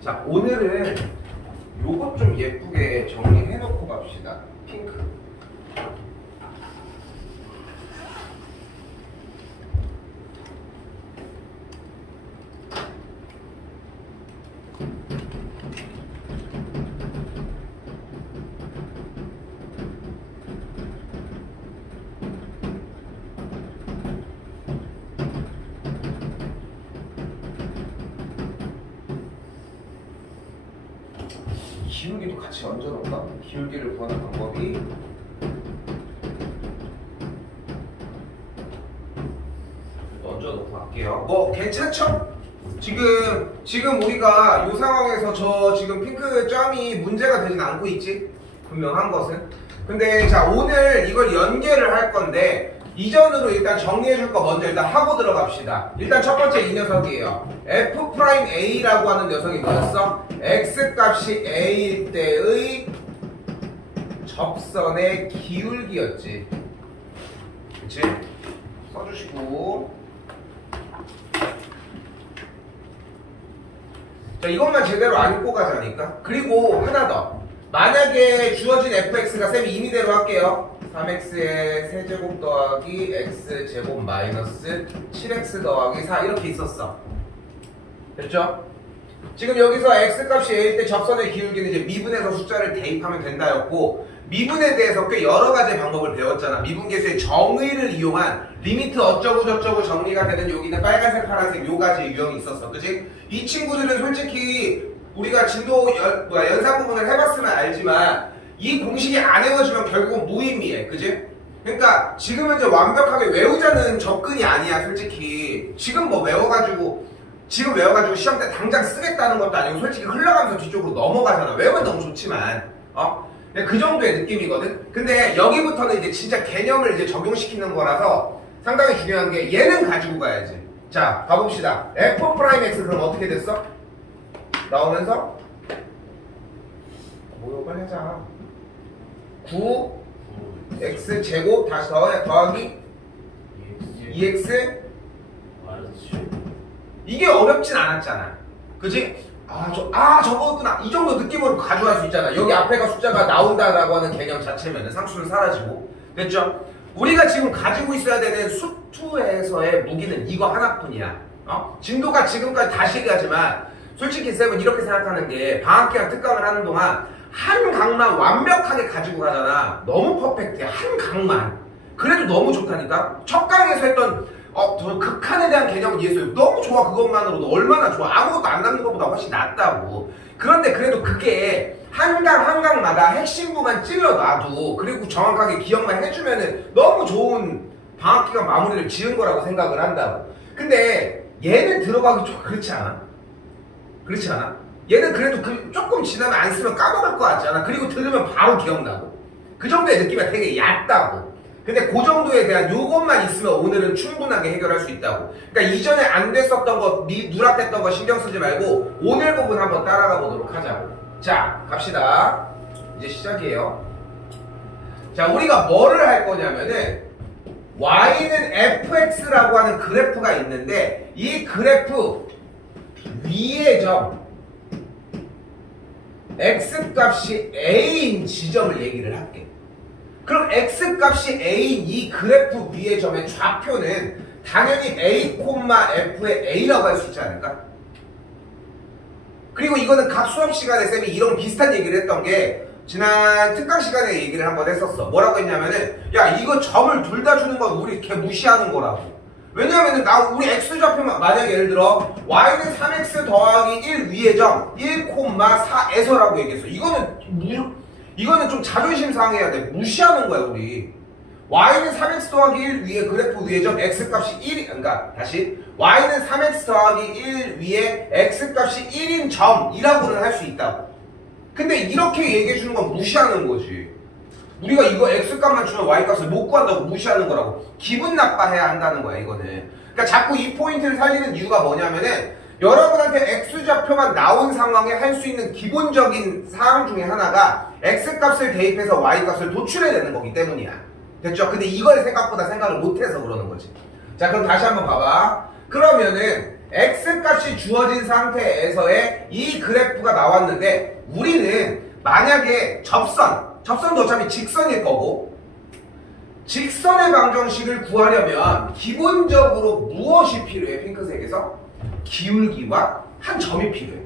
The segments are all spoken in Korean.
자, 오늘은 요것 좀 예쁘게 정리해놓고 갑시다. 핑크. 기울기도 같이 얹어놓을까? 기울기를 구하는 방법이 얹어놓고 갈게요. 뭐 괜찮죠? 지금 우리가 이 상황에서 저 지금 핑크 점이 문제가 되진 않고 있지? 분명한 것은. 근데 자, 오늘 이걸 연계를 할 건데 이전으로 일단 정리해줄 거 먼저 일단 하고 들어갑시다. 일단 첫 번째 이 녀석이에요. F'A라고 하는 녀석이 뭐였어? X값이 A일 때의 접선의 기울기였지. 그치? 써주시고. 자, 이것만 제대로 안고 가자니까. 그리고 하나 더. 만약에 주어진 fx가 쌤이 임의대로 할게요. 3x의 세제곱 더하기 x제곱 마이너스 7x 더하기 4 이렇게 있었어. 됐죠? 지금 여기서 x값이 a일 때 접선의 기울기는 이제 미분해서 숫자를 대입하면 된다였고, 미분에 대해서 꽤 여러 가지 방법을 배웠잖아. 미분계수의 정의를 이용한 리미트 어쩌고 저쩌고 정리가 되는 여기는 빨간색 파란색 요 가지 유형이 있었어. 그치? 이 친구들은 솔직히 우리가 진도 연산 부분을 해봤으면 알지만 이 공식이 안 외워지면 결국은 무의미해. 그지? 그러니까 지금 현재 완벽하게 외우자는 접근이 아니야. 솔직히 지금 뭐 외워가지고 시험 때 당장 쓰겠다는 것도 아니고 솔직히 흘러가면서 뒤쪽으로 넘어가잖아. 외우면 너무 좋지만 그 정도의 느낌이거든. 근데 여기부터는 이제 진짜 개념을 이제 적용시키는 거라서 상당히 중요한 게 얘는 가지고 가야지. 자, 가봅시다. F'X 그럼 어떻게 됐어? 나오면서 뭐요? 빨리 하자. 9x 제곱 다시 더하기 2x 이게 어렵진 않았잖아. 그치? 저거구나. 이 정도 느낌으로 가져갈 수 있잖아. 여기 앞에가 숫자가 나온다라고 하는 개념 자체면은 상수는 사라지고. 됐죠? 우리가 지금 가지고 있어야 되는 수투에서의 무기는 이거 하나뿐이야. 진도가 지금까지 다시 얘기하지만 솔직히 쌤은 이렇게 생각하는 게 방학기간 특강을 하는 동안 한 강만 완벽하게 가지고 가잖아. 너무 퍼펙트해. 한 강만. 그래도 너무 좋다니까. 첫 강에서 했던 저 극한에 대한 개념은 이해했어요. 너무 좋아. 그것만으로도 얼마나 좋아. 아무것도 안 남는 것보다 훨씬 낫다고. 그런데 그래도 그게 한 강마다 핵심부만 찔러놔도 그리고 정확하게 기억만 해주면은 너무 좋은 방학기간 마무리를 지은 거라고 생각을 한다고. 근데 얘는 들어가기 좀 그렇지 않아? 그렇지 않아? 얘는 그래도 조금 지나면 안 쓰면 까먹을 것 같지 않아? 그리고 들으면 바로 기억나고. 그 정도의 느낌이 되게 얕다고. 근데 그 정도에 대한 요것만 있으면 오늘은 충분하게 해결할 수 있다고. 그러니까 이전에 안 됐었던 거, 누락됐던 거 신경 쓰지 말고 오늘 부분 한번 따라가 보도록 하자고. 자, 갑시다. 이제 시작이에요. 자, 우리가 뭐를 할 거냐면은 y는 fx라고 하는 그래프가 있는데 이 그래프 위의 점 x값이 a인 지점을 얘기를 할게. 그럼 x값이 a인 이 그래프 위의 점의 좌표는 당연히 a, f의 a라고 할 수 있지 않을까? 그리고 이거는 각 수업 시간에 쌤이 이런 비슷한 얘기를 했던 게 지난 특강 시간에 얘기를 한번 했었어. 뭐라고 했냐면은 야, 이거 점을 둘 다 주는 건 우리 걔 무시하는 거라고. 왜냐면은 우리 x좌표만 만약에 예를 들어 y는 3x 더하기 1 위의 점 1,4에서라고 얘기했어. 이거는 좀 자존심 상해야 돼. 무시하는 거야 우리. y는 3x 더하기 1 위에 그래프 위의 점 x값이 1이 그러니까 다시 y는 3x 더하기 1 위에 x값이 1인 점이라고는 할 수 있다고. 근데 이렇게 얘기해 주는 건 무시하는 거지. 우리가 이거 x값만 주면 y값을 못 구한다고 무시하는 거라고. 기분 나빠해야 한다는 거야 이거는. 그러니까 자꾸 이 포인트를 살리는 이유가 뭐냐면은 여러분한테 x좌표만 나온 상황에 할 수 있는 기본적인 사항 중에 하나가 x값을 대입해서 y값을 도출해내는 거기 때문이야. 됐죠? 근데 이걸 생각보다 생각을 못해서 그러는 거지. 자, 그럼 다시 한번 봐봐. 그러면은 x값이 주어진 상태에서의 이 그래프가 나왔는데 우리는 만약에 접선도 어차피 직선일 거고 직선의 방정식을 구하려면 기본적으로 무엇이 필요해? 핑크색에서 기울기와 한 점이 필요해.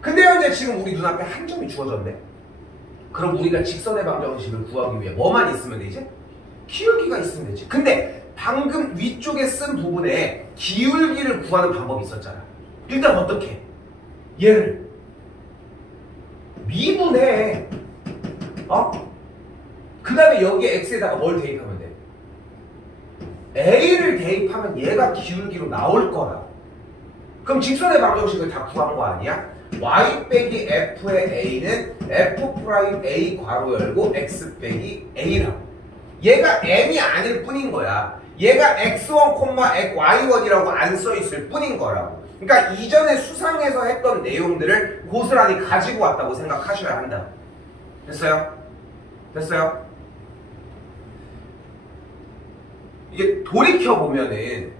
근데 현재 지금 우리 눈앞에 한 점이 주어졌네. 그럼 우리가 직선의 방정식을 구하기 위해 뭐만 있으면 되지? 기울기가 있으면 되지. 근데 방금 위쪽에 쓴 부분에 기울기를 구하는 방법이 있었잖아. 일단 어떻게? 얘를 미분해. 그 다음에 여기에 x에다가 뭘 대입하면 돼? a를 대입하면 얘가 기울기로 나올 거라. 그럼 직선의 방정식을 다 구한 거 아니야? y 빼기 f의 a는 f 프라임 a 괄호 열고 x 빼기 a라고. 얘가 m이 아닐 뿐인 거야. 얘가 x1, y1이라고 안 써있을 뿐인 거라고. 그러니까 이전에 수상에서 했던 내용들을 고스란히 가지고 왔다고 생각하셔야 한다. 됐어요? 됐어요? 이게 돌이켜보면은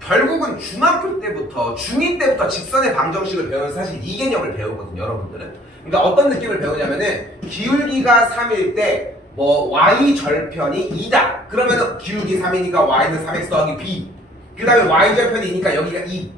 결국은 중학교 때부터 중2 때부터 직선의 방정식을 배우면 사실 이 개념을 배우거든요, 여러분들은. 그러니까 어떤 느낌을 배우냐면은 기울기가 3일 때 뭐 y 절편이 2다. 그러면은 기울기 3이니까 y는 3x 더하기 b. 그 다음에 y 절편이니까 여기가 2.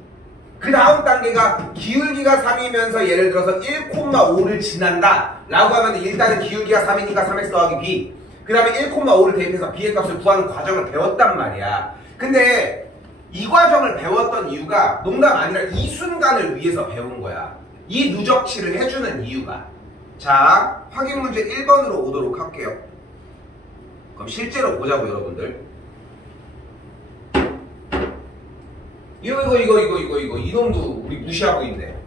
그 다음 단계가 기울기가 3이면서 예를 들어서 1,5를 지난다 라고 하면 일단은 기울기가 3이니까 3x 더하기 b. 그 다음에 1,5를 대입해서 b의 값을 구하는 과정을 배웠단 말이야. 근데 이 과정을 배웠던 이유가 농담 아니라 이 순간을 위해서 배운 거야. 이 누적치를 해주는 이유가. 자, 확인 문제 1번으로 오도록 할게요. 그럼 실제로 보자고, 여러분들. 이거 이놈도 우리 무시하고 있네.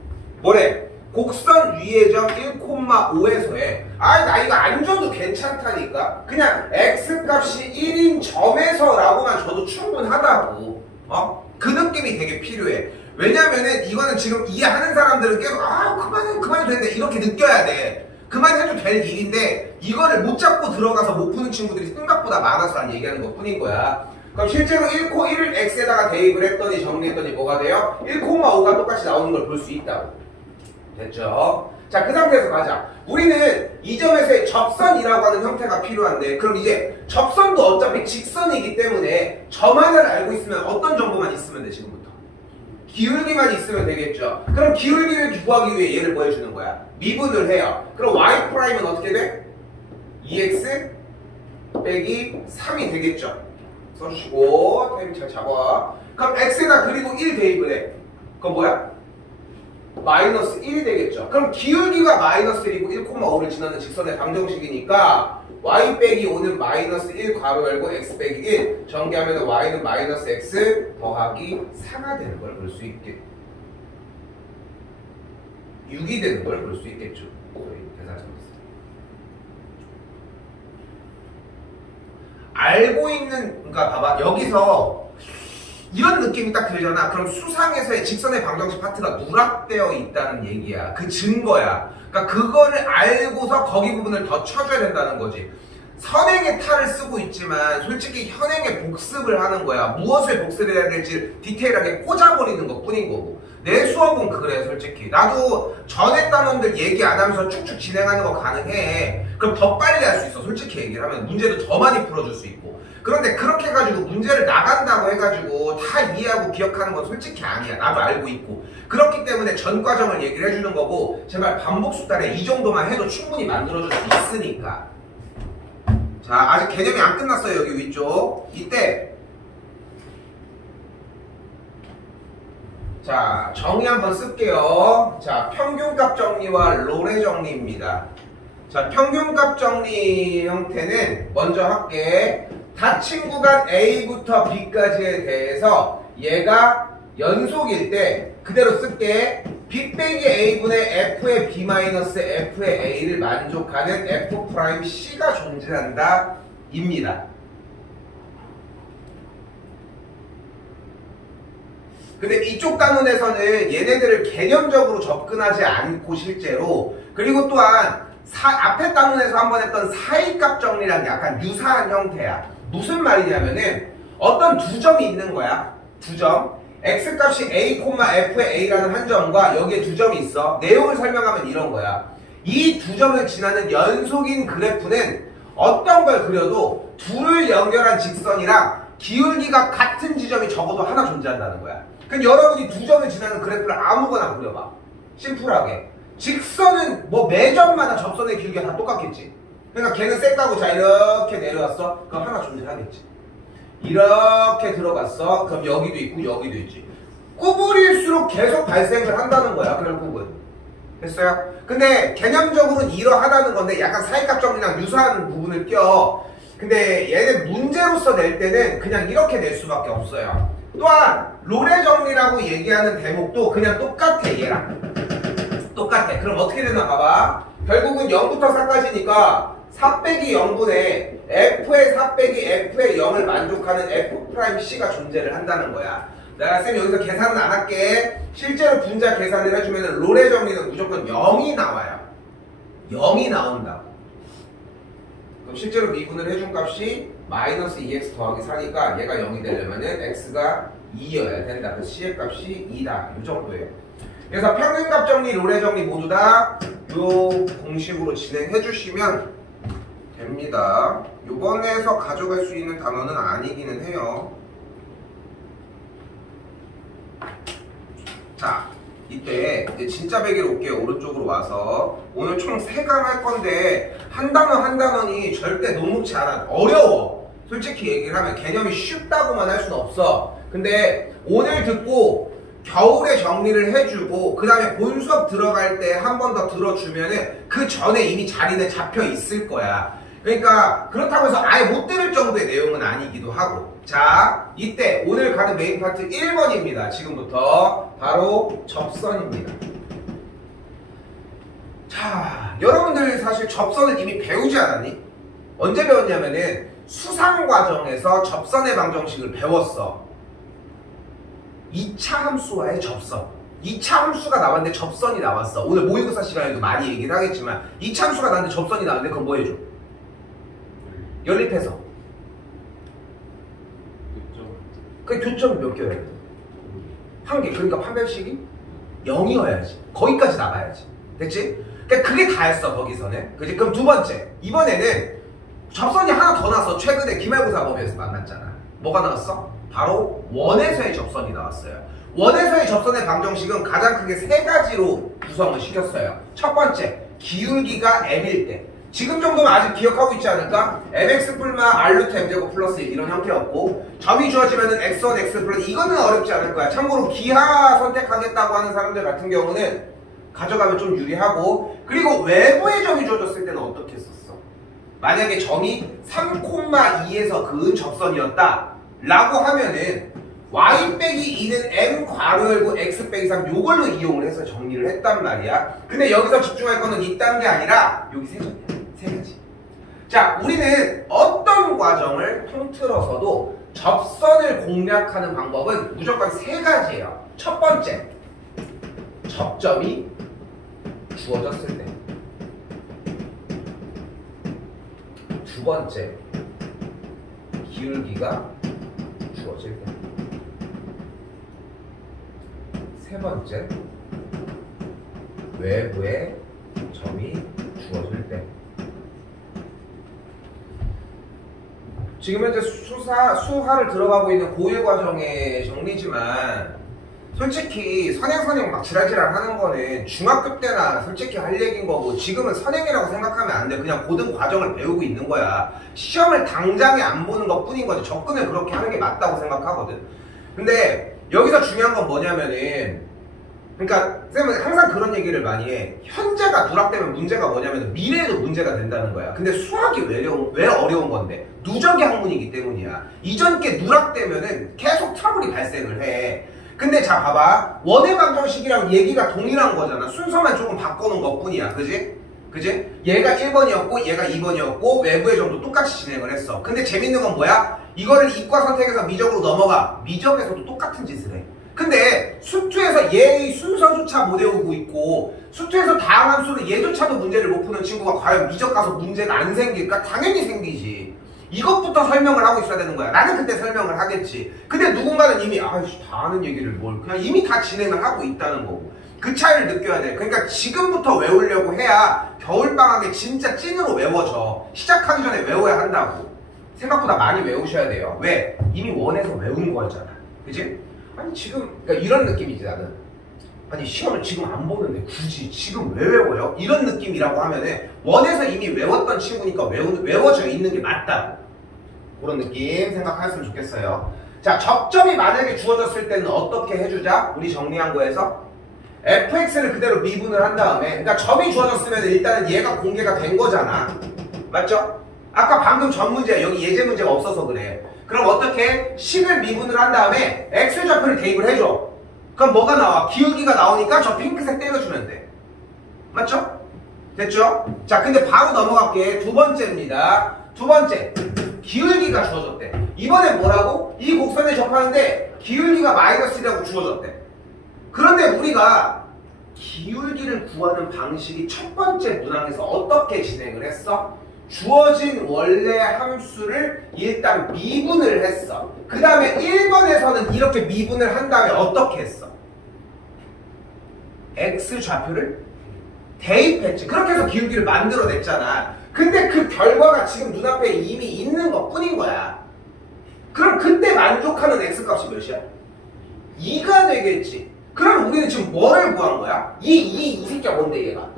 뭐래? 곡선 위의 점 1,5에서의 나 이거 안 줘도 괜찮다니까. 그냥 x값이 1인 점에서라고만 줘도 충분하다고. 그 느낌이 되게 필요해. 왜냐면은 이거는 지금 이해하는 사람들은 계속 그만해도 되는데 이렇게 느껴야 돼. 그만해도 될 일인데 이거를 못 잡고 들어가서 못 푸는 친구들이 생각보다 많아서 난 얘기하는 것 뿐인 거야. 그럼 실제로 1을 x에다가 대입을 했더니 정리했더니 뭐가 돼요? 1,5가 똑같이 나오는 걸 볼 수 있다고. 됐죠? 자, 그 상태에서 가자. 우리는 이 점에서의 접선이라고 하는 형태가 필요한데 그럼 이제 접선도 어차피 직선이기 때문에 점 하나를 알고 있으면 어떤 정보만 있으면 돼, 지금부터? 기울기만 있으면 되겠죠. 그럼 기울기를 구하기 위해 얘를 뭐 해주는 거야? 미분을 해요. 그럼 y 프라임은 어떻게 돼? 2x 빼기 3이 되겠죠. 써주시고 타임 잘 잡아. 그럼 x에다 그리고 1 대입을 해. 그럼 뭐야? 마이너스 1이 되겠죠. 그럼 기울기가 마이너스 1이고 1,5를 지나는 직선의 방정식이니까 y 빼기 5는 마이너스 1 괄호 열고 x 빼기 1 전개하면 y는 마이너스 x 더하기 4가 되는 걸 볼 수 있겠죠. 6이 되는 걸 볼 수 있겠죠. 계산 잘못했어요. 알고 있는, 그러니까 봐봐, 여기서 이런 느낌이 딱 들잖아. 그럼 수상에서의 직선의 방정식 파트가 누락되어 있다는 얘기야. 그 증거야. 그러니까 그거를 알고서 거기 부분을 더 쳐줘야 된다는 거지. 선행의 탈을 쓰고 있지만 솔직히 현행의 복습을 하는 거야. 무엇을 복습해야 될지 디테일하게 꽂아버리는 것 뿐인 거고. 내 수업은 그래, 솔직히. 나도 전에 단원들 얘기 안 하면서 쭉쭉 진행하는 거 가능해. 그럼 더 빨리 할 수 있어. 솔직히 얘기를 하면 문제도 더 많이 풀어줄 수 있고. 그런데 그렇게 해가지고 문제를 나간다고 해가지고 다 이해하고 기억하는 건 솔직히 아니야. 나도 알고 있고. 그렇기 때문에 전 과정을 얘기를 해주는 거고, 제발 반복수단에 이 정도만 해도 충분히 만들어줄 수 있으니까. 자, 아직 개념이 안 끝났어요. 여기 위쪽. 이때 자, 정의 한번 쓸게요. 자, 평균값 정리와 롤의 정리입니다. 자, 평균값 정리 형태는 먼저 할게. 닫힌 구간 A부터 B까지에 대해서 얘가 연속일 때 그대로 쓸게. B 빼기 A분의 F의 B 마이너스 F의 A를 만족하는 F 프라임 C가 존재한다 입니다. 근데 이쪽 단원에서는 얘네들을 개념적으로 접근하지 않고 실제로, 그리고 또한 앞에 단원에서 한번 했던 사이값 정리랑 약간 유사한 형태야. 무슨 말이냐면은 어떤 두 점이 있는 거야. 두 점. x값이 a, f의 a라는 한 점과 여기에 두 점이 있어. 내용을 설명하면 이런 거야. 이 두 점을 지나는 연속인 그래프는 어떤 걸 그려도 둘을 연결한 직선이랑 기울기가 같은 지점이 적어도 하나 존재한다는 거야. 그럼 여러분이 두 점을 지나는 그래프를 아무거나 그려봐. 심플하게. 직선은 뭐 매점마다 접선의 길이가 다 똑같겠지. 그러니까 걔는 쌩까고 자 이렇게 내려왔어. 그럼 하나 존재하겠지. 이렇게 들어갔어. 그럼 여기도 있고 여기도 있지. 구부릴수록 계속 발생을 한다는 거야. 결국은. 됐어요? 근데 개념적으로는 이러하다는 건데 약간 사이값 정리랑 유사한 부분을 껴. 근데 얘는 문제로서 낼 때는 그냥 이렇게 낼 수밖에 없어요. 또한 롤의 정리라고 얘기하는 대목도 그냥 똑같아. 얘랑 똑같아. 그럼 어떻게 되나 봐봐. 결국은 0부터 4까지니까 4 빼기 0분의 f의 4 빼기 f의 0을 만족하는 f'C가 존재를 한다는 거야. 나 쌤 여기서 계산은 안 할게. 실제로 분자 계산을 해주면 롤의 정리는 무조건 0이 나와요. 0이 나온다. 그럼 실제로 미분을 해준 값이 마이너스 2x 더하기 4니까 얘가 0이 되려면은 x가 2여야 된다. 그래서 c의 값이 2다. 이 정도예요. 그래서 평균값 정리, 롤의 정리 모두 다 요 공식으로 진행해 주시면 됩니다. 요번에서 가져갈 수 있는 단어는 아니기는 해요. 자, 이때 이제 진짜 배기로 올게요. 오른쪽으로 와서 오늘 총 3강 할 건데 한 단어 한 단원이 절대 녹록지 않아. 어려워. 솔직히 얘기를 하면 개념이 쉽다고만 할 수는 없어. 근데 오늘 듣고 겨울에 정리를 해주고 그 다음에 본 수업 들어갈 때 한 번 더 들어주면은 그 전에 이미 자리는 잡혀 있을 거야. 그러니까 그렇다고 해서 아예 못 들을 정도의 내용은 아니기도 하고. 자, 이때 오늘 가는 메인 파트 1번입니다. 지금부터 바로 접선입니다. 자, 여러분들 사실 접선을 이미 배우지 않았니? 언제 배웠냐면은 수상 과정에서 접선의 방정식을 배웠어. 2차 함수와의 접선. 2차 함수가 나왔는데 접선이 나왔어. 오늘 모의고사 시간에도 많이 얘기를 하겠지만 2차 함수가 나왔는데 접선이 나왔는데 그건 뭐 해줘? 연립해서. 그 교점이 몇 개여야 돼? 한 개. 그러니까 판별식이 0이어야지. 거기까지 나가야지. 됐지? 그러니까 그게 다였어 거기서는. 그치? 그럼 두 번째. 이번에는 접선이 하나 더 나왔어. 최근에 기말고사 법에서 만났잖아. 뭐가 나왔어? 바로 원에서의 접선이 나왔어요. 원에서의 접선의 방정식은 가장 크게 3가지로 구성을 시켰어요. 첫 번째, 기울기가 m일 때. 지금 정도면 아직 기억하고 있지 않을까? mx 풀마 r루트 m제곱 플러스 1 이런 형태였고 점이 주어지면은 x1, x 플러스 이거는 어렵지 않을 거야. 참고로 기하 선택하겠다고 하는 사람들 같은 경우는 가져가면 좀 유리하고 그리고 외부의 점이 주어졌을 때는 어떻게 했었어? 만약에 점이 3,2에서 그은 접선이었다 라고 하면은 y 빼기 2는 m 괄호 열고 x 빼기 3 요걸로 이용을 해서 정리를 했단 말이야. 근데 여기서 집중할 거는 이딴 게 아니라 여기 세 가지. 자, 우리는 어떤 과정을 통틀어서도 접선을 공략하는 방법은 무조건 3가지예요. 첫 번째, 접점이 주어졌을 때. 두 번째, 기울기가 주어질 때. 세 번째, 외부에 점이 주어질 때. 지금 현재 수하를 들어가고 있는 고1 과정의 정리지만 솔직히 선행 막 지랄지랄 하는 거는 중학교 때나 솔직히 할 얘기인 거고 지금은 선행이라고 생각하면 안 돼. 그냥 고등 과정을 배우고 있는 거야. 시험을 당장에 안 보는 것 뿐인 거지. 접근을 그렇게 하는 게 맞다고 생각하거든. 근데 여기서 중요한 건 뭐냐면은 그러니까 쌤은 항상 그런 얘기를 많이 해. 현재가 누락되면 문제가 뭐냐면 미래에도 문제가 된다는 거야. 근데 수학이 왜 어려운 건데? 누적의 학문이기 때문이야. 이전 게 누락되면은 계속 트러블이 발생을 해. 근데 자 봐봐. 원의 방정식이랑 얘기가 동일한 거잖아. 순서만 조금 바꿔놓은 것 뿐이야. 그지? 얘가 1번이었고 얘가 2번이었고 외부의 점도 똑같이 진행을 했어. 근데 재밌는 건 뭐야? 이거를 이과 선택해서 미적으로 넘어가. 미적에서도 똑같은 짓을 해. 근데 수투에서 얘의 순서조차 못 외우고 있고 수투에서 다항함수는 얘조차도 문제를 못 푸는 친구가 과연 미적 가서 문제가 안 생길까? 당연히 생기지. 이것부터 설명을 하고 있어야 되는 거야. 나는 그때 설명을 하겠지. 근데 누군가는 이미 아이씨 다 아는 얘기를 뭘 그냥 이미 다 진행을 하고 있다는 거고. 그 차이를 느껴야 돼. 그러니까 지금부터 외우려고 해야 겨울방학에 진짜 찐으로 외워져. 시작하기 전에 외워야 한다고. 생각보다 많이 외우셔야 돼요. 왜? 이미 원에서 외운 거였잖아. 그치? 아니 지금 그러니까 이런 느낌이지 나는. 아니 시험을 지금 안 보는데 굳이 지금 왜 외워요? 이런 느낌이라고 하면은 원에서 이미 외웠던 친구니까 외워져 있는 게 맞다. 그런 느낌 생각하셨으면 좋겠어요. 자, 접점이 만약에 주어졌을 때는 어떻게 해주자? 우리 정리한 거에서 fx를 그대로 미분을 한 다음에, 그러니까 점이 주어졌으면 일단은 얘가 공개가 된 거잖아. 맞죠? 아까 방금 전 문제, 여기 예제 문제가 없어서 그래. 그럼 어떻게? 식을 미분을 한 다음에 x좌표를 대입을 해줘. 그럼 뭐가 나와? 기울기가 나오니까 저 핑크색 때려주면 돼. 맞죠? 됐죠? 자, 근데 바로 넘어갈게. 두 번째입니다. 두 번째. 기울기가 주어졌대. 이번에 뭐라고? 이 곡선에 접하는데 기울기가 마이너스 1이라고 주어졌대. 그런데 우리가 기울기를 구하는 방식이 첫 번째 문항에서 어떻게 진행을 했어? 주어진 원래 함수를 일단 미분을 했어. 그 다음에 1번에서는 이렇게 미분을 한 다음에 어떻게 했어? x좌표를 대입했지. 그렇게 해서 기울기를 만들어냈잖아. 근데 그 결과가 지금 눈앞에 이미 있는 것 뿐인 거야. 그럼 그때 만족하는 x값이 몇이야? 2가 되겠지. 그럼 우리는 지금 뭐를 구한 거야? 이 새끼가 뭔데 얘가?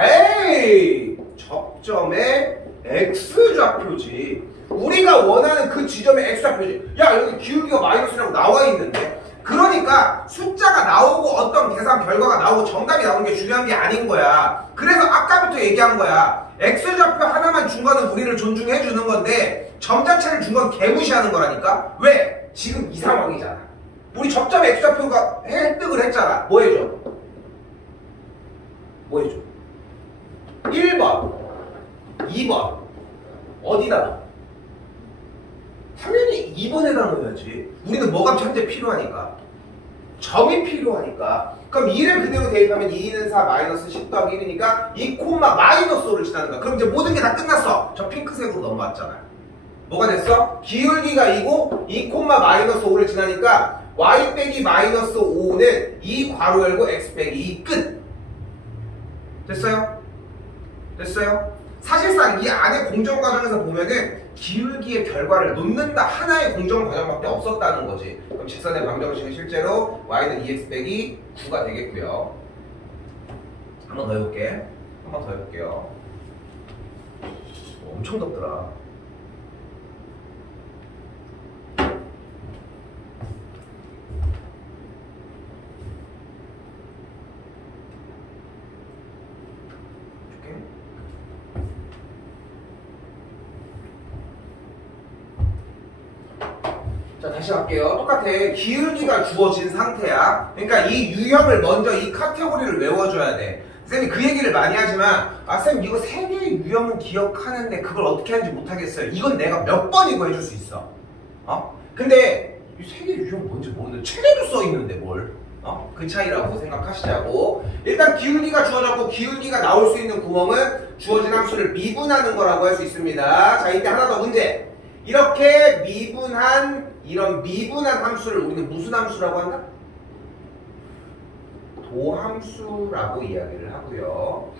에이! 접점의 x좌표지. 우리가 원하는 그 지점의 x좌표지. 야, 여기 기울기가 마이너스라고 나와 있는데. 그러니까 숫자가 나오고 어떤 계산 결과가 나오고 정답이 나오는 게 중요한 게 아닌 거야. 그래서 아까부터 얘기한 거야. x좌표 하나만 준 거는 우리를 존중해 주는 건데 점 자체를 준 건 개무시하는 거라니까. 왜? 지금 이 상황이잖아. 우리 접점 x좌표가 획득을 했잖아. 뭐 해줘? 뭐 해줘? 1번, 2번 어디다? 당연히 2번에다 넣어야지. 우리는 뭐가 현재 필요하니까? 점이 필요하니까. 그럼 2를 그대로 대입하면 2는 4 마이너스 10 더하기 1이니까 2 콤마 마이너스 5를 지나는 거야. 그럼 이제 모든 게 다 끝났어. 저 핑크색으로 넘어왔잖아. 뭐가 됐어? 기울기가 2고 2 콤마 마이너스 5를 지나니까 y 빼기 마이너스 5는 2 괄호 열고 x 빼기 2 끝. 됐어요? 됐어요? 사실상 이 안에 공정 과정에서 보면은 기울기의 결과를 놓는다 하나의 공정 과정밖에 없었다는 거지. 그럼 직선의 방정식은 실제로 y는 2x 빼기 9가 되겠고요. 한 번 더 해볼게. 한 번 더 해볼게요. 엄청 덥더라. 자, 다시 할게요. 똑같아. 기울기가 주어진 상태야. 그러니까 이 유형을 먼저 이 카테고리를 외워줘야 돼. 쌤이 그 얘기를 많이 하지만 쌤 이거 세 개의 유형은 기억하는데 그걸 어떻게 하는지 못하겠어요. 이건 내가 몇 번이고 해줄 수 있어. 근데 이 세 개의 유형 뭔지 모르는데 책에도 써있는데 뭘. 그 차이라고 생각하시자고. 일단 기울기가 주어졌고 기울기가 나올 수 있는 구멍은 주어진 함수를 미분하는 거라고 할 수 있습니다. 자, 이때 하나 더 문제. 이렇게 이런 미분한 함수를 우리는 무슨 함수라고 한다? 도함수라고 이야기를 하고요.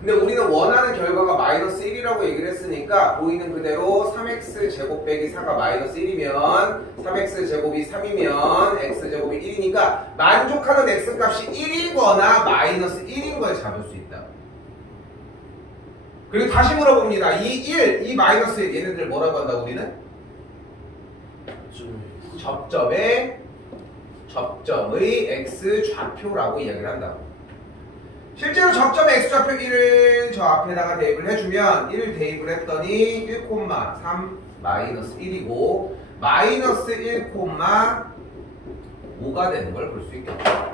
근데 우리는 원하는 결과가 마이너스 1이라고 얘기를 했으니까 보이는 그대로 3x 제곱 빼기 4가 마이너스 1이면 3x 제곱이 3이면 x 제곱이 1이니까 만족하는 x 값이 1이거나 마이너스 1인 걸 잡을 수 있다. 그리고 다시 물어봅니다. 이 1, 이 마이너스 1 얘네들 뭐라고 한다 우리는? 접점의 x좌표라고 이야기를 한다고. 실제로 접점의 x좌표 1을 저 앞에다가 대입을 해주면 1을 대입을 했더니 1,3 마이너스 1이고 마이너스 1,5가 되는 걸 볼 수 있겠다.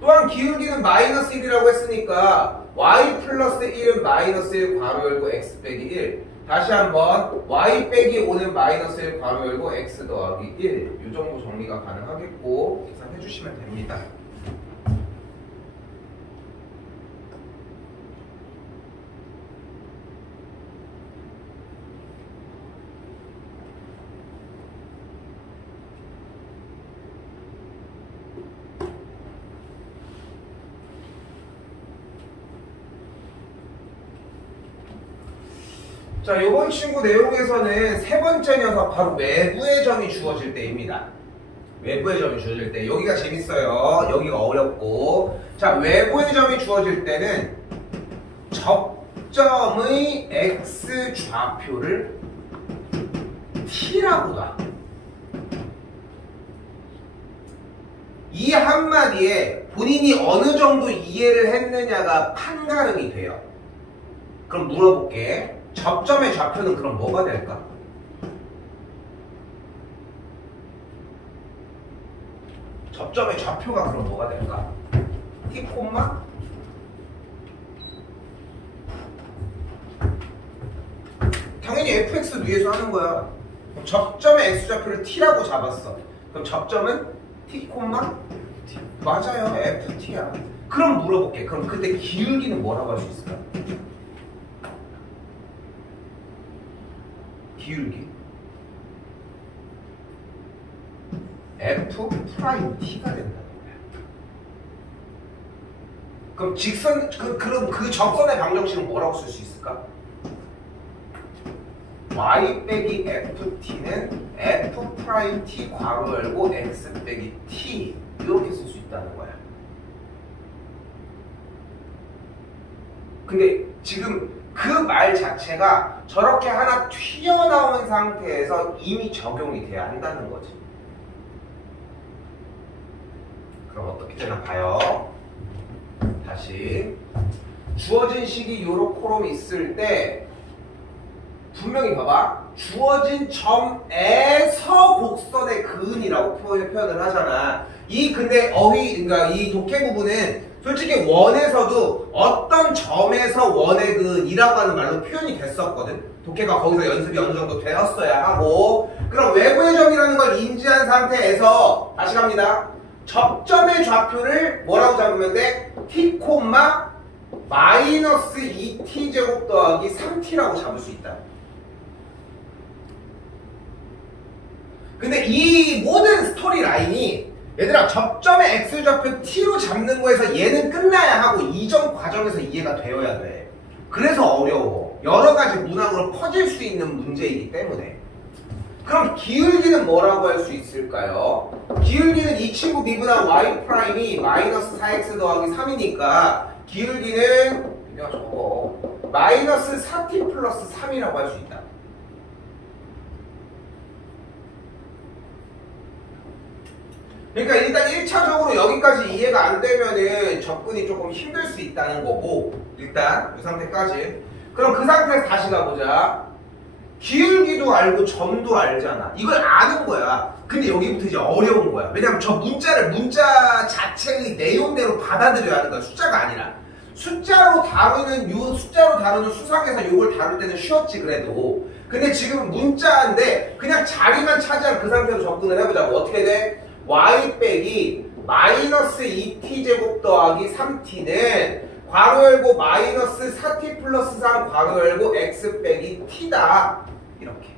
또한 기울기는 마이너스 1이라고 했으니까 y 플러스 1은 마이너스 1 괄호 열고 x 빼기 1. 다시 한번 y 빼기 5는 마이너스 1 괄호 열고 x 더하기 1. 이 정도 정리가 가능하겠고 계산해 주시면 됩니다. 자, 이번 친구 내용에서는 세 번째 녀석 바로 외부의 점이 주어질 때입니다. 외부의 점이 주어질 때 여기가 재밌어요. 여기가 어렵고. 자, 외부의 점이 주어질 때는 접점의 x 좌표를 t라고 놔. 이 한마디에 본인이 어느 정도 이해를 했느냐가 판가름이 돼요. 그럼 물어볼게. 접점의 좌표는 그럼 뭐가 될까? 접점의 좌표가 그럼 뭐가 될까? t 콤마 당연히 fx 위에서 하는 거야. 그럼 접점의 x좌표를 t라고 잡았어. 그럼 접점은 t 콤마 t. 맞아요. ft야. 그럼 물어볼게. 그럼 그때 기울기는 뭐라고 할 수 있을까? 기울기 f 프라임 t가 된다는 거야. 그럼 직선 그럼 그 접선의 방정식은 뭐라고 쓸 수 있을까? y 빼기 ft는 f 프라임 t 괄호 열고 x 빼기 t 이렇게 쓸 수 있다는 거야. 근데 지금 그 말 자체가 저렇게 하나 튀어나온 상태에서 이미 적용이 돼야 한다는 거지. 그럼 어떻게 되나 봐요. 다시 주어진 식이 요렇게 있을 때 분명히 봐봐. 주어진 점에서 곡선의 근이라고 표현을 하잖아. 이 근데 그러니까 이 독해 부분은 솔직히 원에서도 어떤 점에서 원의 근이라고 하는 말로 표현이 됐었거든. 독해가 거기서 연습이 어느 정도 되었어야 하고. 그럼 외부의 점이라는 걸 인지한 상태에서 다시 갑니다. 접점의 좌표를 뭐라고 잡으면 돼? t 콤마 마이너스 2t 제곱 더하기 3t라고 잡을 수 있다. 근데 이 모든 스토리 라인이 얘들아 접점의 x좌표 t로 잡는 거에서 얘는 끝나야 하고 이전 과정에서 이해가 되어야 돼. 그래서 어려워. 여러 가지 문항으로 퍼질 수 있는 문제이기 때문에. 그럼 기울기는 뭐라고 할 수 있을까요? 기울기는 이 친구 미분한 y 프라임이 마이너스 4x 더하기 3이니까 기울기는 그냥 적어 마이너스 4t 플러스 3이라고 할 수 있다. 그러니까 일단 1차적으로 여기까지 이해가 안 되면은 접근이 조금 힘들 수 있다는 거고, 일단 이 상태까지. 그럼 그 상태에서 다시 가보자. 기울기도 알고 점도 알잖아. 이걸 아는 거야. 근데 여기부터 이제 어려운 거야. 왜냐면 저 문자 자체의 내용대로 받아들여야 하는 거야. 숫자가 아니라. 숫자로 다루는 수상에서 이걸 다룰 때는 쉬웠지 그래도. 근데 지금은 문자인데 그냥 자리만 차지한 그 상태로 접근을 해보자고. 어떻게 돼? y 빼기 마이너스 2t 제곱 더하기 3t는 괄호 열고 마이너스 4t 플러스 3 괄호 열고 x 빼기 t다. 이렇게.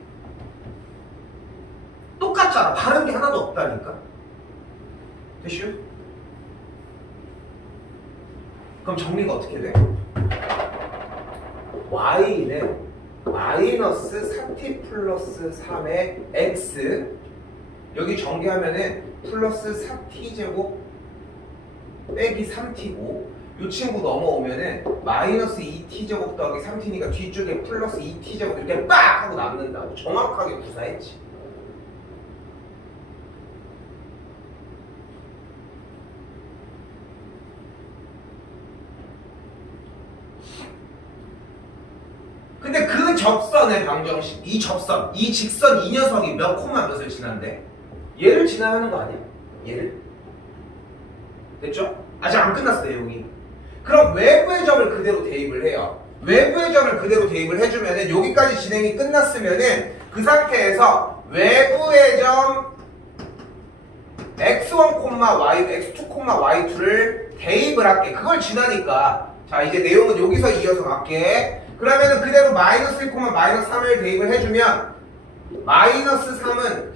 똑같잖아. 다른 게 하나도 없다니까. 됐슈? 그럼 정리가 어떻게 돼? y는 마이너스 4t 플러스 3의 x 여기 전개하면은 플러스 4t 제곱 빼기 3t고 이 친구 넘어오면은 마이너스 2t 제곱 더하기 3t니까 뒤쪽에 플러스 2t 제곱 이렇게 빡 하고 남는다고 정확하게 구사했지. 근데 그 접선의 방정식, 이 접선, 이 직선, 이 녀석이 몇 콤마 몇을 지난대? 얘를 지나가는 거 아니야? 얘를? 됐죠? 아직 안 끝났어 내용이. 그럼 외부의 점을 그대로 대입을 해요. 외부의 점을 그대로 대입을 해주면은 여기까지 진행이 끝났으면은 그 상태에서 외부의 점 x1, y, x2, y2를 대입을 할게. 그걸 지나니까 자 이제 내용은 여기서 이어서 갈게. 그러면은 그대로 마이너스 1, 마이너스 3을 대입을 해주면 마이너스 3은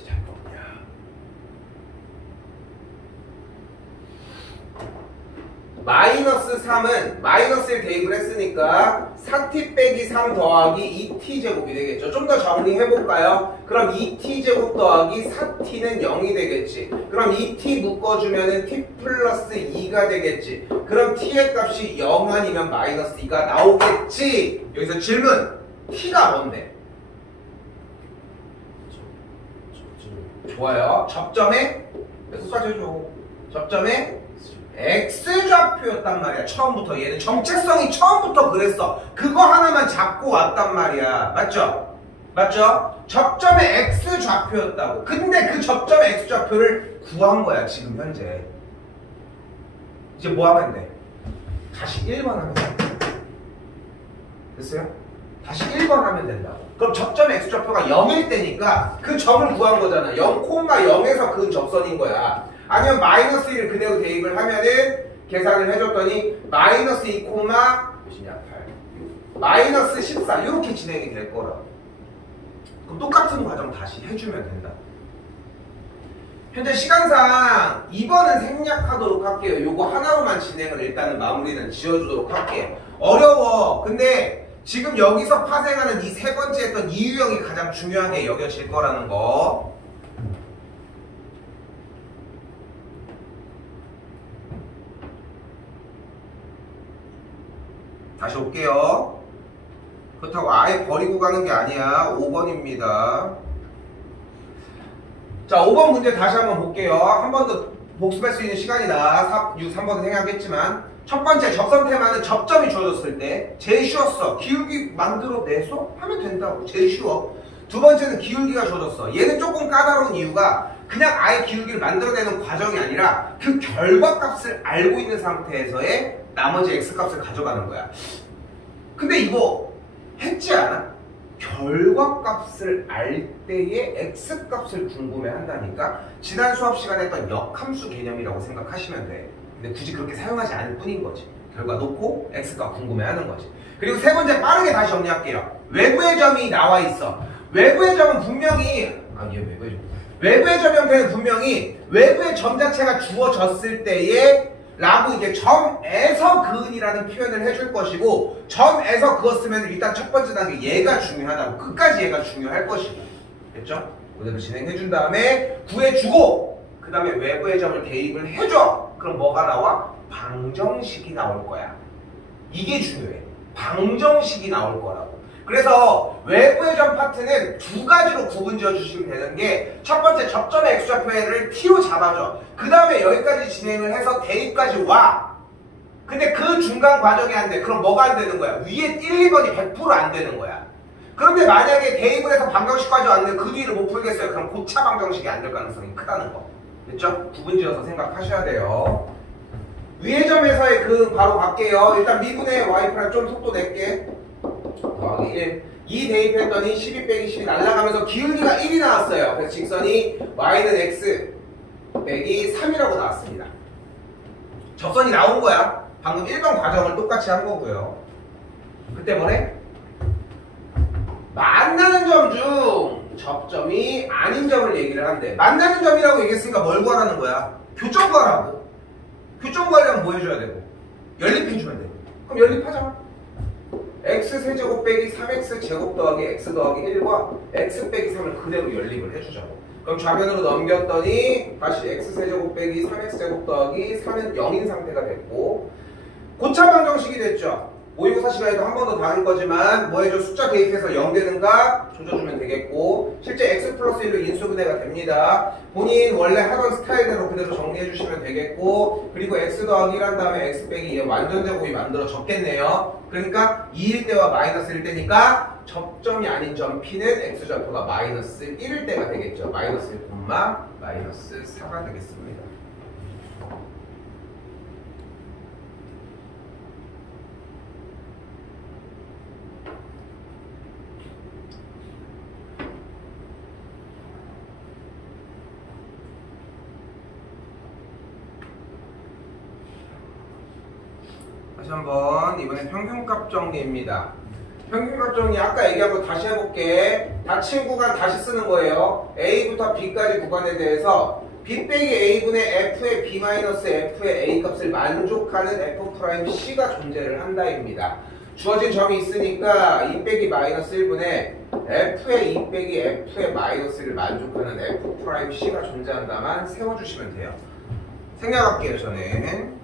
마이너스 3은 마이너스 1 대입을 했으니까 4t 빼기 3 더하기 2t 제곱이 되겠죠. 좀 더 정리해볼까요? 그럼 2t 제곱 더하기 4t는 0이 되겠지. 그럼 2t 묶어주면은 t 플러스 2가 되겠지. 그럼 t의 값이 0 아니면 마이너스 2가 나오겠지. 여기서 질문. t가 뭔데? 좋아요. 접점에 몇까지 해줘. 접점에 X좌표였단 말이야. 처음부터 얘는 정체성이 처음부터 그랬어. 그거 하나만 잡고 왔단 말이야. 맞죠? 맞죠? 접점의 X좌표였다고. 근데 그 접점의 X좌표를 구한 거야 지금 현재. 이제 뭐 하면 돼? 다시 1번 하면 돼. 됐어요? 다시 1번 하면 된다고. 그럼 접점의 X좌표가 0일 때니까 그 점을 구한 거잖아. 0,0에서 그 접선인 거야. 아니면 마이너스 1을 그대로 대입을 하면은 계산을 해줬더니 마이너스 2, 몇이냐? 8. 마이너스 14 이렇게 진행이 될 거라고. 그럼 똑같은 과정 다시 해주면 된다. 현재 시간상 2번은 생략하도록 할게요. 요거 하나로만 진행을 일단은 마무리는 지어주도록 할게요. 어려워. 근데 지금 여기서 파생하는 이 세 번째 했던 이 유형이 가장 중요하게 여겨질 거라는 거. 다시 올게요. 그렇다고 아예 버리고 가는 게 아니야. 5번입니다. 자, 5번 문제 다시 한번 볼게요. 한 번 더 복습할 수 있는 시간이다. 3번은 생략했지만 첫 번째 접선 테마는 접점이 주어졌을 때 제일 쉬웠어. 기울기 만들어내서 하면 된다고. 제일 쉬워. 두 번째는 기울기가 주어졌어. 얘는 조금 까다로운 이유가 그냥 아예 기울기를 만들어내는 과정이 아니라 그 결과값을 알고 있는 상태에서의 나머지 x값을 가져가는 거야. 근데 이거 했지 않아? 결과값을 알 때의 x값을 궁금해한다니까. 지난 수업 시간에 했던 역함수 개념이라고 생각하시면 돼. 근데 굳이 그렇게 사용하지 않을 뿐인 거지. 결과 놓고 x값 궁금해하는 거지. 그리고 세 번째 빠르게 다시 정리할게요. 외부의 점이 나와 있어. 외부의 점은 분명히 얘 외부의 점. 외부의 점 형태는 분명히 외부의 점 자체가 주어졌을 때에 라고 이제 점에서 그은이라는 표현을 해줄 것이고, 점에서 그었으면 일단 첫 번째 단계 얘가 중요하다고. 끝까지 얘가 중요할 것이고. 됐죠? 그대로 진행해준 다음에 구해주고 그 다음에 외부의 점을 대입을 해줘. 그럼 뭐가 나와? 방정식이 나올 거야. 이게 중요해. 방정식이 나올 거라고. 그래서 외부의 점 파트는 두 가지로 구분 지어주시면 되는 게, 첫 번째 접점의 x좌표를 t로 잡아줘. 그 다음에 여기까지 진행을 해서 대입까지 와. 근데 그 중간 과정이 안 돼. 그럼 뭐가 안 되는 거야? 위에 1, 2번이 100% 안 되는 거야. 그런데 만약에 대입을 해서 방정식까지 왔는데 그 뒤를 못 풀겠어요. 그럼 고차 방정식이 안 될 가능성이 크다는 거. 됐죠? 구분 지어서 생각하셔야 돼요. 위의 점에서의 그 바로 갈게요. 일단 미분의 y프라임 좀 속도 낼게. 더하기 1. 2 대입했더니 12 빼기 10이 날아가면서 기울기가 1이 나왔어요. 그래서 직선이 y는 x 빼기 3이라고 나왔습니다. 접선이 나온 거야. 방금 1번 과정을 똑같이 한 거고요. 그 때문에 만나는 점 중 접점이 아닌 점을 얘기를 한대. 만나는 점이라고 얘기했으니까 뭘 구하라는 거야? 교점 구하라고. 교점 구하려면 뭐 해줘야 되고? 연립해주면 돼. 그럼 연립하자. x세제곱 빼기 3x제곱 더하기 x 더하기 1과 x 빼기 3을 그대로 연립을 해주자고. 그럼 좌변으로 넘겼더니 다시 x세제곱 빼기 3x제곱 더하기 3은 0인 상태가 됐고, 고차 방정식이 됐죠. 모의고사 시간에도 한 번 더 다룰 거지만 뭐 해줘? 숫자 대입해서 0 되는가 조져주면 되겠고, 실제 x 플러스 1로 인수분해가 됩니다. 본인 원래 하던 스타일대로 그대로 정리해 주시면 되겠고, 그리고 x 더하기 1 한 다음에 x 빼기 2의 완전제곱이 만들어졌겠네요. 그러니까 2일 때와 마이너스 1일 때니까 접점이 아닌 점 P는 x좌표가 마이너스 1일 때가 되겠죠. 마이너스 1, 마이너스 4가 되겠습니다. 다시 한번 이번엔 평균값 정리입니다. 평균값 정리 아까 얘기한 거 다시 해볼게. 닫힌 구간 다시 쓰는 거예요. A부터 B까지 구간에 대해서 b 빼기 a분의 f의 b 마이너스 f의 a 값을 만족하는 f'C가 존재를 한다입니다. 주어진 점이 있으니까 2 빼기 마이너스 1분의 f의 2 빼기 f의 마이너스를 만족하는 f'C가 존재한다만 세워주시면 돼요. 생략할게요, 저는.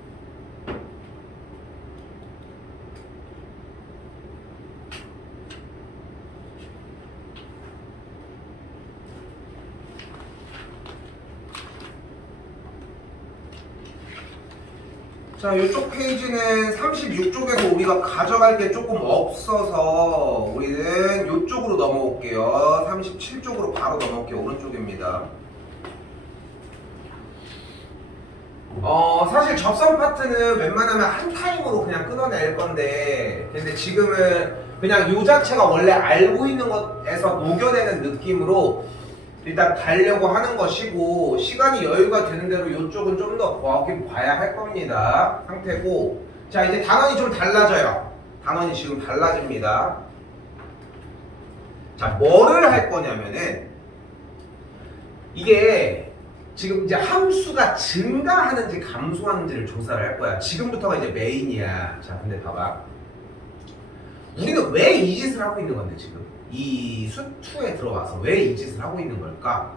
자, 이쪽 페이지는 36쪽에서 우리가 가져갈 게 조금 없어서 우리는 이쪽으로 넘어올게요. 37쪽으로 바로 넘어올게요. 오른쪽입니다. 사실 접선 파트는 웬만하면 한 타임으로 그냥 끊어낼 건데, 근데 지금은 그냥 요 자체가 원래 알고 있는 것에서 녹여내는 느낌으로 일단 가려고 하는 것이고, 시간이 여유가 되는 대로 이쪽은 좀 더 봐야 할 겁니다. 상태고. 자, 이제 단원이 좀 달라져요. 단원이 지금 달라집니다. 자, 뭐를 할 거냐면은, 이게 지금 이제 함수가 증가하는지 감소하는지를 조사를 할 거야. 지금부터가 이제 메인이야. 자, 근데 봐봐. 우리는 왜 이 짓을 하고 있는 건데, 지금? 이 수2에 들어와서 왜 이 짓을 하고 있는 걸까?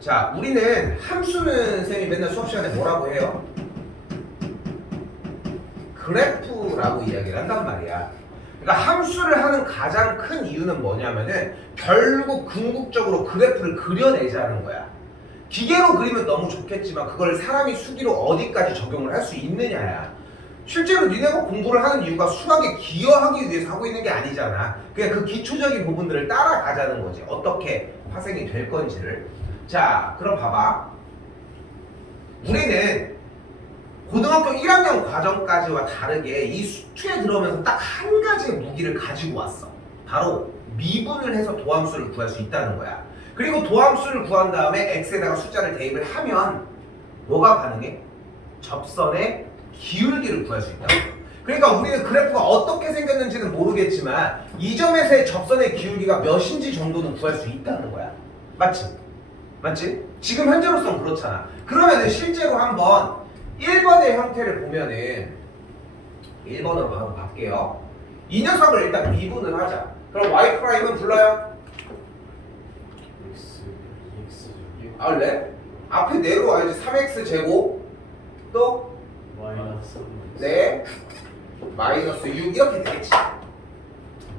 자, 우리는 함수는 쌤이 맨날 수업 시간에 뭐라고 해요? 그래프라고 이야기를 한단 말이야. 그러니까 함수를 하는 가장 큰 이유는 뭐냐면은 결국 궁극적으로 그래프를 그려내자는 거야. 기계로 그리면 너무 좋겠지만 그걸 사람이 수기로 어디까지 적용을 할 수 있느냐야. 실제로 니네가 공부를 하는 이유가 수학에 기여하기 위해서 하고 있는 게 아니잖아. 그냥 그 기초적인 부분들을 따라가자는 거지. 어떻게 파생이 될 건지를. 자, 그럼 봐봐. 우리는 고등학교 1학년 과정까지와 다르게 이 수2에 들어오면서 딱 한 가지의 무기를 가지고 왔어. 바로 미분을 해서 도함수를 구할 수 있다는 거야. 그리고 도함수를 구한 다음에 x에다가 숫자를 대입을 하면 뭐가 가능해? 접선의 기울기를 구할 수 있다. 그러니까 우리는 그래프가 어떻게 생겼는지는 모르겠지만 이 점에서의 접선의 기울기가 몇인지 정도는 구할 수 있다는 거야. 맞지? 맞지? 지금 현재로서는 그렇잖아. 그러면은 실제로 한번 1번의 형태를 보면은 1번으로 한번 갈게요. 이 녀석을 일단 미분을 하자. 그럼 y''은 불러요? 알래? 앞에 내려와야지. 3x 제곱 또 마이너스 네 마이너스 6 이렇게 되겠지.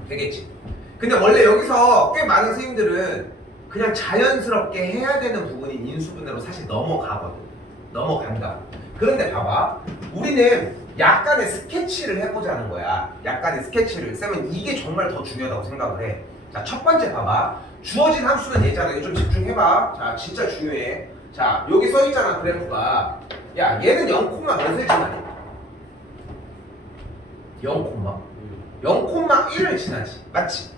되겠지. 근데 원래 여기서 꽤 많은 선생님들은 그냥 자연스럽게 해야 되는 부분인 인수분해로 사실 넘어가거든. 넘어간다. 그런데 봐봐. 우리는 약간의 스케치를 해보자는 거야. 약간의 스케치를. 쌤은 이게 정말 더 중요하다고 생각을 해. 자, 첫 번째 봐봐. 주어진 함수는 얘잖아. 이거 좀 집중해봐. 자, 진짜 중요해. 자, 여기 써있잖아, 그래프가. 야, 얘는 0, 몇을 지나니? 0,1을 지나지. 맞지?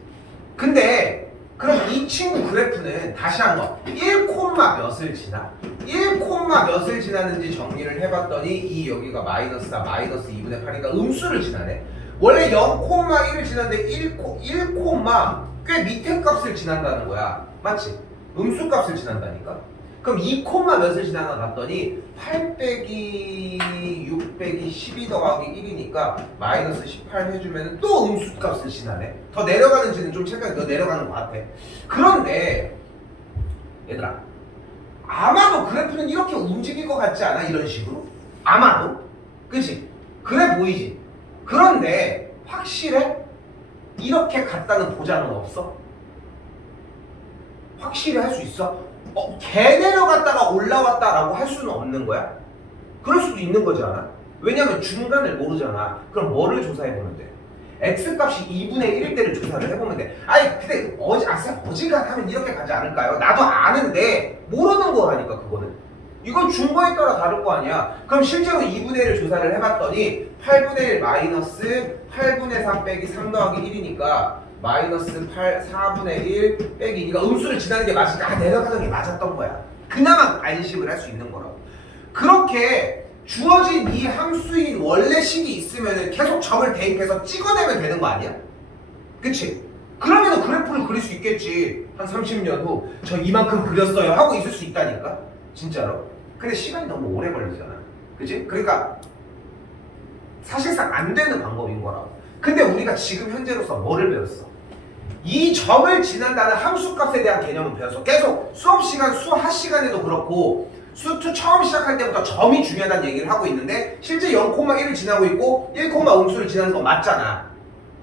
근데 그럼 이 친구 그래프는 다시 한번 1, 몇을 지나? 1, 몇을 지나는지 정리를 해봤더니 이 여기가 마이너스다. 마이너스 2분의 8이니까 음수를 지나네. 원래 0,1을 지났는데 1, 꽤 밑에 값을 지난다는 거야. 맞지? 음수 값을 지난다니까? 그럼 2, 몇을 지나나 봤더니 8 빼기 6 빼기 12 더하기 1이니까 마이너스 18 해주면 또 음수 값을 지나네. 더 내려가는지는 좀 체크해. 더 내려가는 것 같아. 그런데 얘들아, 아마도 그래프는 이렇게 움직일 것 같지 않아? 이런 식으로? 아마도? 그치? 그래 보이지? 그런데 확실해? 이렇게 갔다는 보장은 없어? 확실히 할 수 있어? 개 내려갔다가 올라왔다라고 할 수는 없는 거야? 그럴 수도 있는 거지 않아? 왜냐면 중간을 모르잖아. 그럼 뭐를 조사해보면 돼? x값이 2분의 1일 때를 조사를 해보면 돼. 아니 근데 어지간하면 이렇게 가지 않을까요? 나도 아는데 모르는 거라니까. 그거는 이건 준거에 따라 다를 거 아니야. 그럼 실제로 2분의 1을 조사를 해봤더니 8분의 1 마이너스 8분의 3 빼기 3 더하기 1이니까 마이너스 4분의 1 빼기 2가 음수를 지나는 게 맞으니까 내려가는 게 맞았던 거야. 그나마 안심을 할 수 있는 거라고. 그렇게 주어진 이 함수인 원래 식이 있으면 계속 점을 대입해서 찍어내면 되는 거 아니야? 그치? 그러면 그래프를 그릴 수 있겠지. 한 30년 후 저 이만큼 그렸어요 하고 있을 수 있다니까. 진짜로. 근데 시간이 너무 오래 걸리잖아. 그치? 그러니까 사실상 안 되는 방법인 거라고. 근데 우리가 지금 현재로서 뭐를 배웠어? 이 점을 지난다는 함수값에 대한 개념을 배웠어. 계속 수업 시간, 수학 시간에도 그렇고 수2 처음 시작할 때부터 점이 중요하다는 얘기를 하고 있는데 실제 0,1을 지나고 있고 1, 음수를 지나는 건 맞잖아.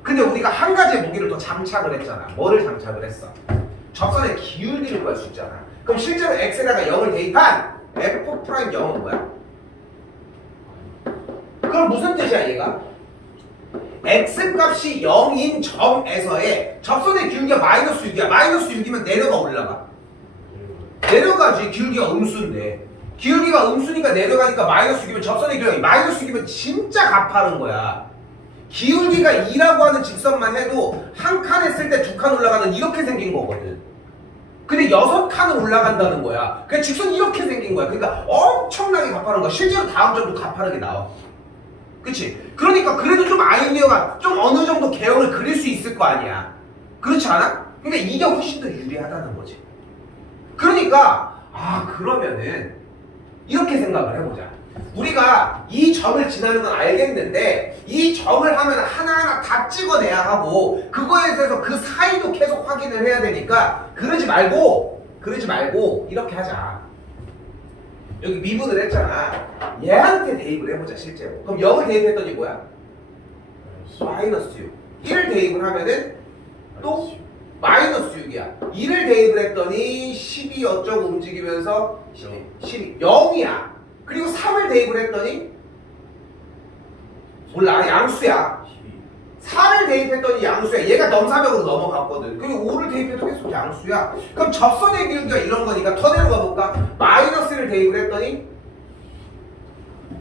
근데 우리가 한 가지의 무기를 더 장착을 했잖아. 뭐를 장착을 했어? 접선의 기울기를 구할 수 있잖아. 그럼 실제로 x에다가 0을 대입한 f'0은 뭐야? 그럼 무슨 뜻이야 얘가? x값이 0인 점에서의 접선의 기울기가 마이너스 6이야. 마이너스 6이면 내려가 올라가? 내려가지. 기울기가 음수인데. 기울기가 음수니까 내려가니까 마이너스 6이면 접선의 기울기 마이너스 6이면 진짜 가파른 거야. 기울기가 2라고 하는 직선만 해도 한 칸 했을 때 2칸 올라가는 이렇게 생긴 거거든. 근데 6칸을 올라간다는 거야. 그냥 직선이 이렇게 생긴 거야. 그러니까 엄청나게 가파른 거야. 실제로 다음 점도 가파르게 나와. 그치? 그러니까 그래도 좀 아이디어가 좀 어느 정도 개형을 그릴 수 있을 거 아니야. 그렇지 않아? 그러니까 이게 훨씬 더 유리하다는 거지. 그러니까 그러면은 이렇게 생각을 해보자. 우리가 이 점을 지나는 건 알겠는데 이 점을 하면 하나하나 다 찍어내야 하고 그거에 대해서 그 사이도 계속 확인을 해야 되니까 그러지 말고 이렇게 하자. 여기 미분을 했잖아. 얘한테 대입을 해보자 실제로. 그럼 0을 대입했더니 뭐야? 마이너스 6. 1을 대입을 하면은 또 마이너스 6이야. 2를 대입을 했더니 12 어쩌고 움직이면서 12 0이야. 그리고 3을 대입을 했더니 몰라 양수야. 4를 대입했더니 양수야. 얘가 넘사벽으로 넘어갔거든. 그리고 5를 대입해도 계속 양수야. 그럼 접선의 기울기가 이런 거니까 더 내려가 볼까? 마이너스를 대입을 했더니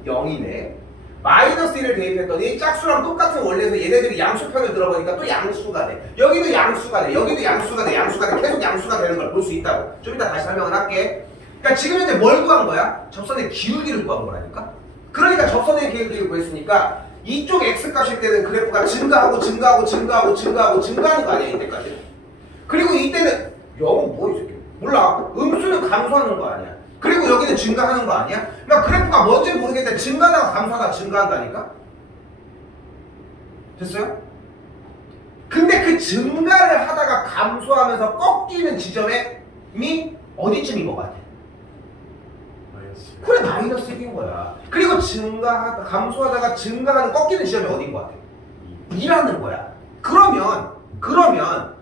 0이네. 마이너스 1을 대입했더니 짝수랑 똑같은 원리에서 얘네들이 양수편을 들어보니까 또 양수가 돼. 여기도 양수가 돼. 여기도 양수가 돼. 양수가 돼. 계속 양수가 되는 걸 볼 수 있다고. 좀 이따 다시 설명을 할게. 그러니까 지금 현재 뭘 구한 거야? 접선의 기울기를 구한 거라니까? 그러니까 접선의 기울기를 구했으니까 이쪽 x값일 때는 그래프가 증가하고 증가하는 거 아니야 이때까지. 그리고 이때는 0은 뭐 이 새끼 몰라. 음수는 감소하는 거 아니야. 그리고 여기는 증가하는 거 아니야? 그러니까 그래프가 뭔지 모르겠는데 증가하다가 감소하다가 증가한다니까? 됐어요? 근데 그 증가를 하다가 감소하면서 꺾이는 지점이 어디쯤인 것 같아? 그래 마이너스 1인 거야. 그리고 감소하다가 증가하는 꺾이는 지점이 어딘 것 같아? 2라는 거야. 그러면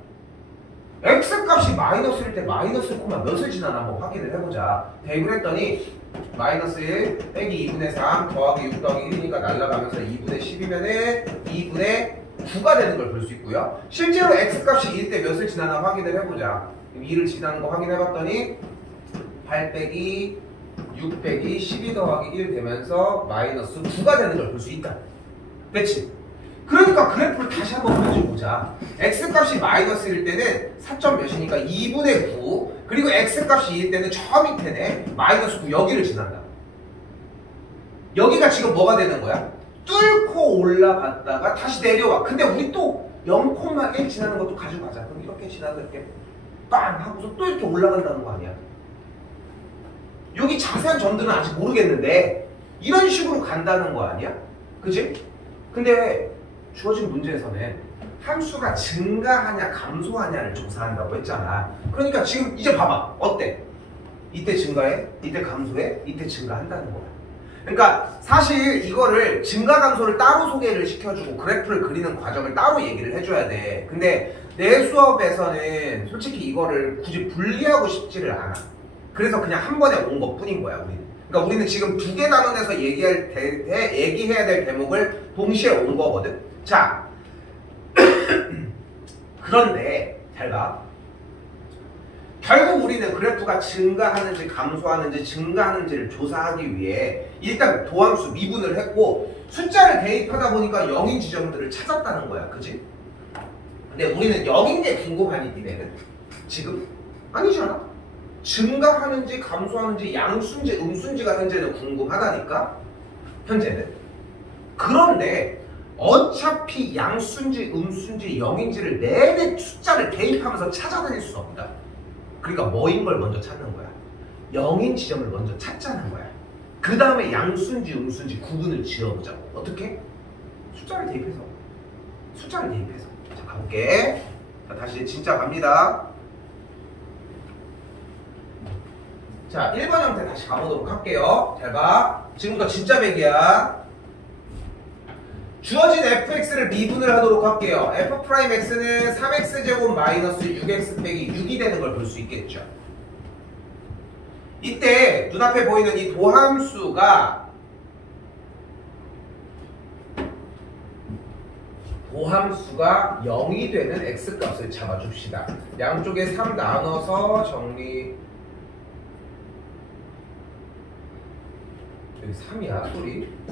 x값이 마이너스일 때 마이너스 코마 몇을 지나나 한번 확인을 해보자. 대입을 했더니 마이너스 1 빼기 2분의 3 더하기 6 더하기 1이니까 날라가면서 2분의 10이면은 2분의 9가 되는 걸 볼 수 있고요. 실제로 x값이 2일 때 몇을 지나나 확인을 해보자. 2를 지나는 거 확인해봤더니 8 빼기 6 빼기 12 더하기 1 되면서 마이너스 9가 되는 걸 볼 수 있다. 그치? 그러니까 그래프를 다시 한번 그려보자. x값이 마이너스일 때는 4점 몇이니까 2분의 9 그리고 x값이 2일 때는 저 밑에네 마이너스 9 여기를 지난다. 여기가 지금 뭐가 되는 거야? 뚫고 올라갔다가 다시 내려와. 근데 우리 또 0,1 지나는 것도 가지고 가자. 그럼 이렇게 지나서 이렇게 빵 하고서 또 이렇게 올라간다는 거 아니야? 여기 자세한 점들은 아직 모르겠는데 이런 식으로 간다는 거 아니야? 그치? 근데 주어진 문제에서는 함수가 증가하냐 감소하냐를 조사한다고 했잖아. 그러니까 지금 이제 봐봐. 어때? 이때 증가해? 이때 감소해? 이때 증가한다는 거야. 그러니까 사실 이거를 증가 감소를 따로 소개를 시켜주고 그래프를 그리는 과정을 따로 얘기를 해줘야 돼. 근데 내 수업에서는 솔직히 이거를 굳이 분리하고 싶지를 않아. 그래서 그냥 한 번에 온 것 뿐인 거야 우리는. 그러니까 우리는 지금 두 개 나눠내서 얘기해야 될 대목을 동시에 온 거거든. 자 그런데 잘 봐. 결국 우리는 그래프가 증가하는지 감소하는지 증가하는지를 조사하기 위해 일단 도함수 미분을 했고 숫자를 대입하다 보니까 0인 지점들을 찾았다는 거야. 그지? 근데 우리는 0인 게 궁금하니 니네는 지금? 아니지 않아? 증가하는지 감소하는지 양수인지 음수인지가 현재는 궁금하다니까? 현재는. 그런데 어차피 양수인지 음수인지 0인지를 내내 숫자를 대입하면서 찾아다닐 수는 없다. 그러니까 뭐인 걸 먼저 찾는 거야? 0인 지점을 먼저 찾자는 거야. 그 다음에 양수인지 음수인지 구분을 지어보자고. 어떻게? 숫자를 대입해서. 자, 가볼게. 자, 다시 진짜 갑니다. 자, 1번 형태 다시 가보도록 할게요. 잘 봐. 지금부터 진짜 배기야. 주어진 fx를 미분을 하도록 할게요. f'x는 3x제곱 마이너스 6x 빼기 6이 되는 걸 볼 수 있겠죠. 이때 눈앞에 보이는 이 도함수가 0이 되는 x값을 잡아줍시다. 양쪽에 3 나눠서 정리. 여기 3이야.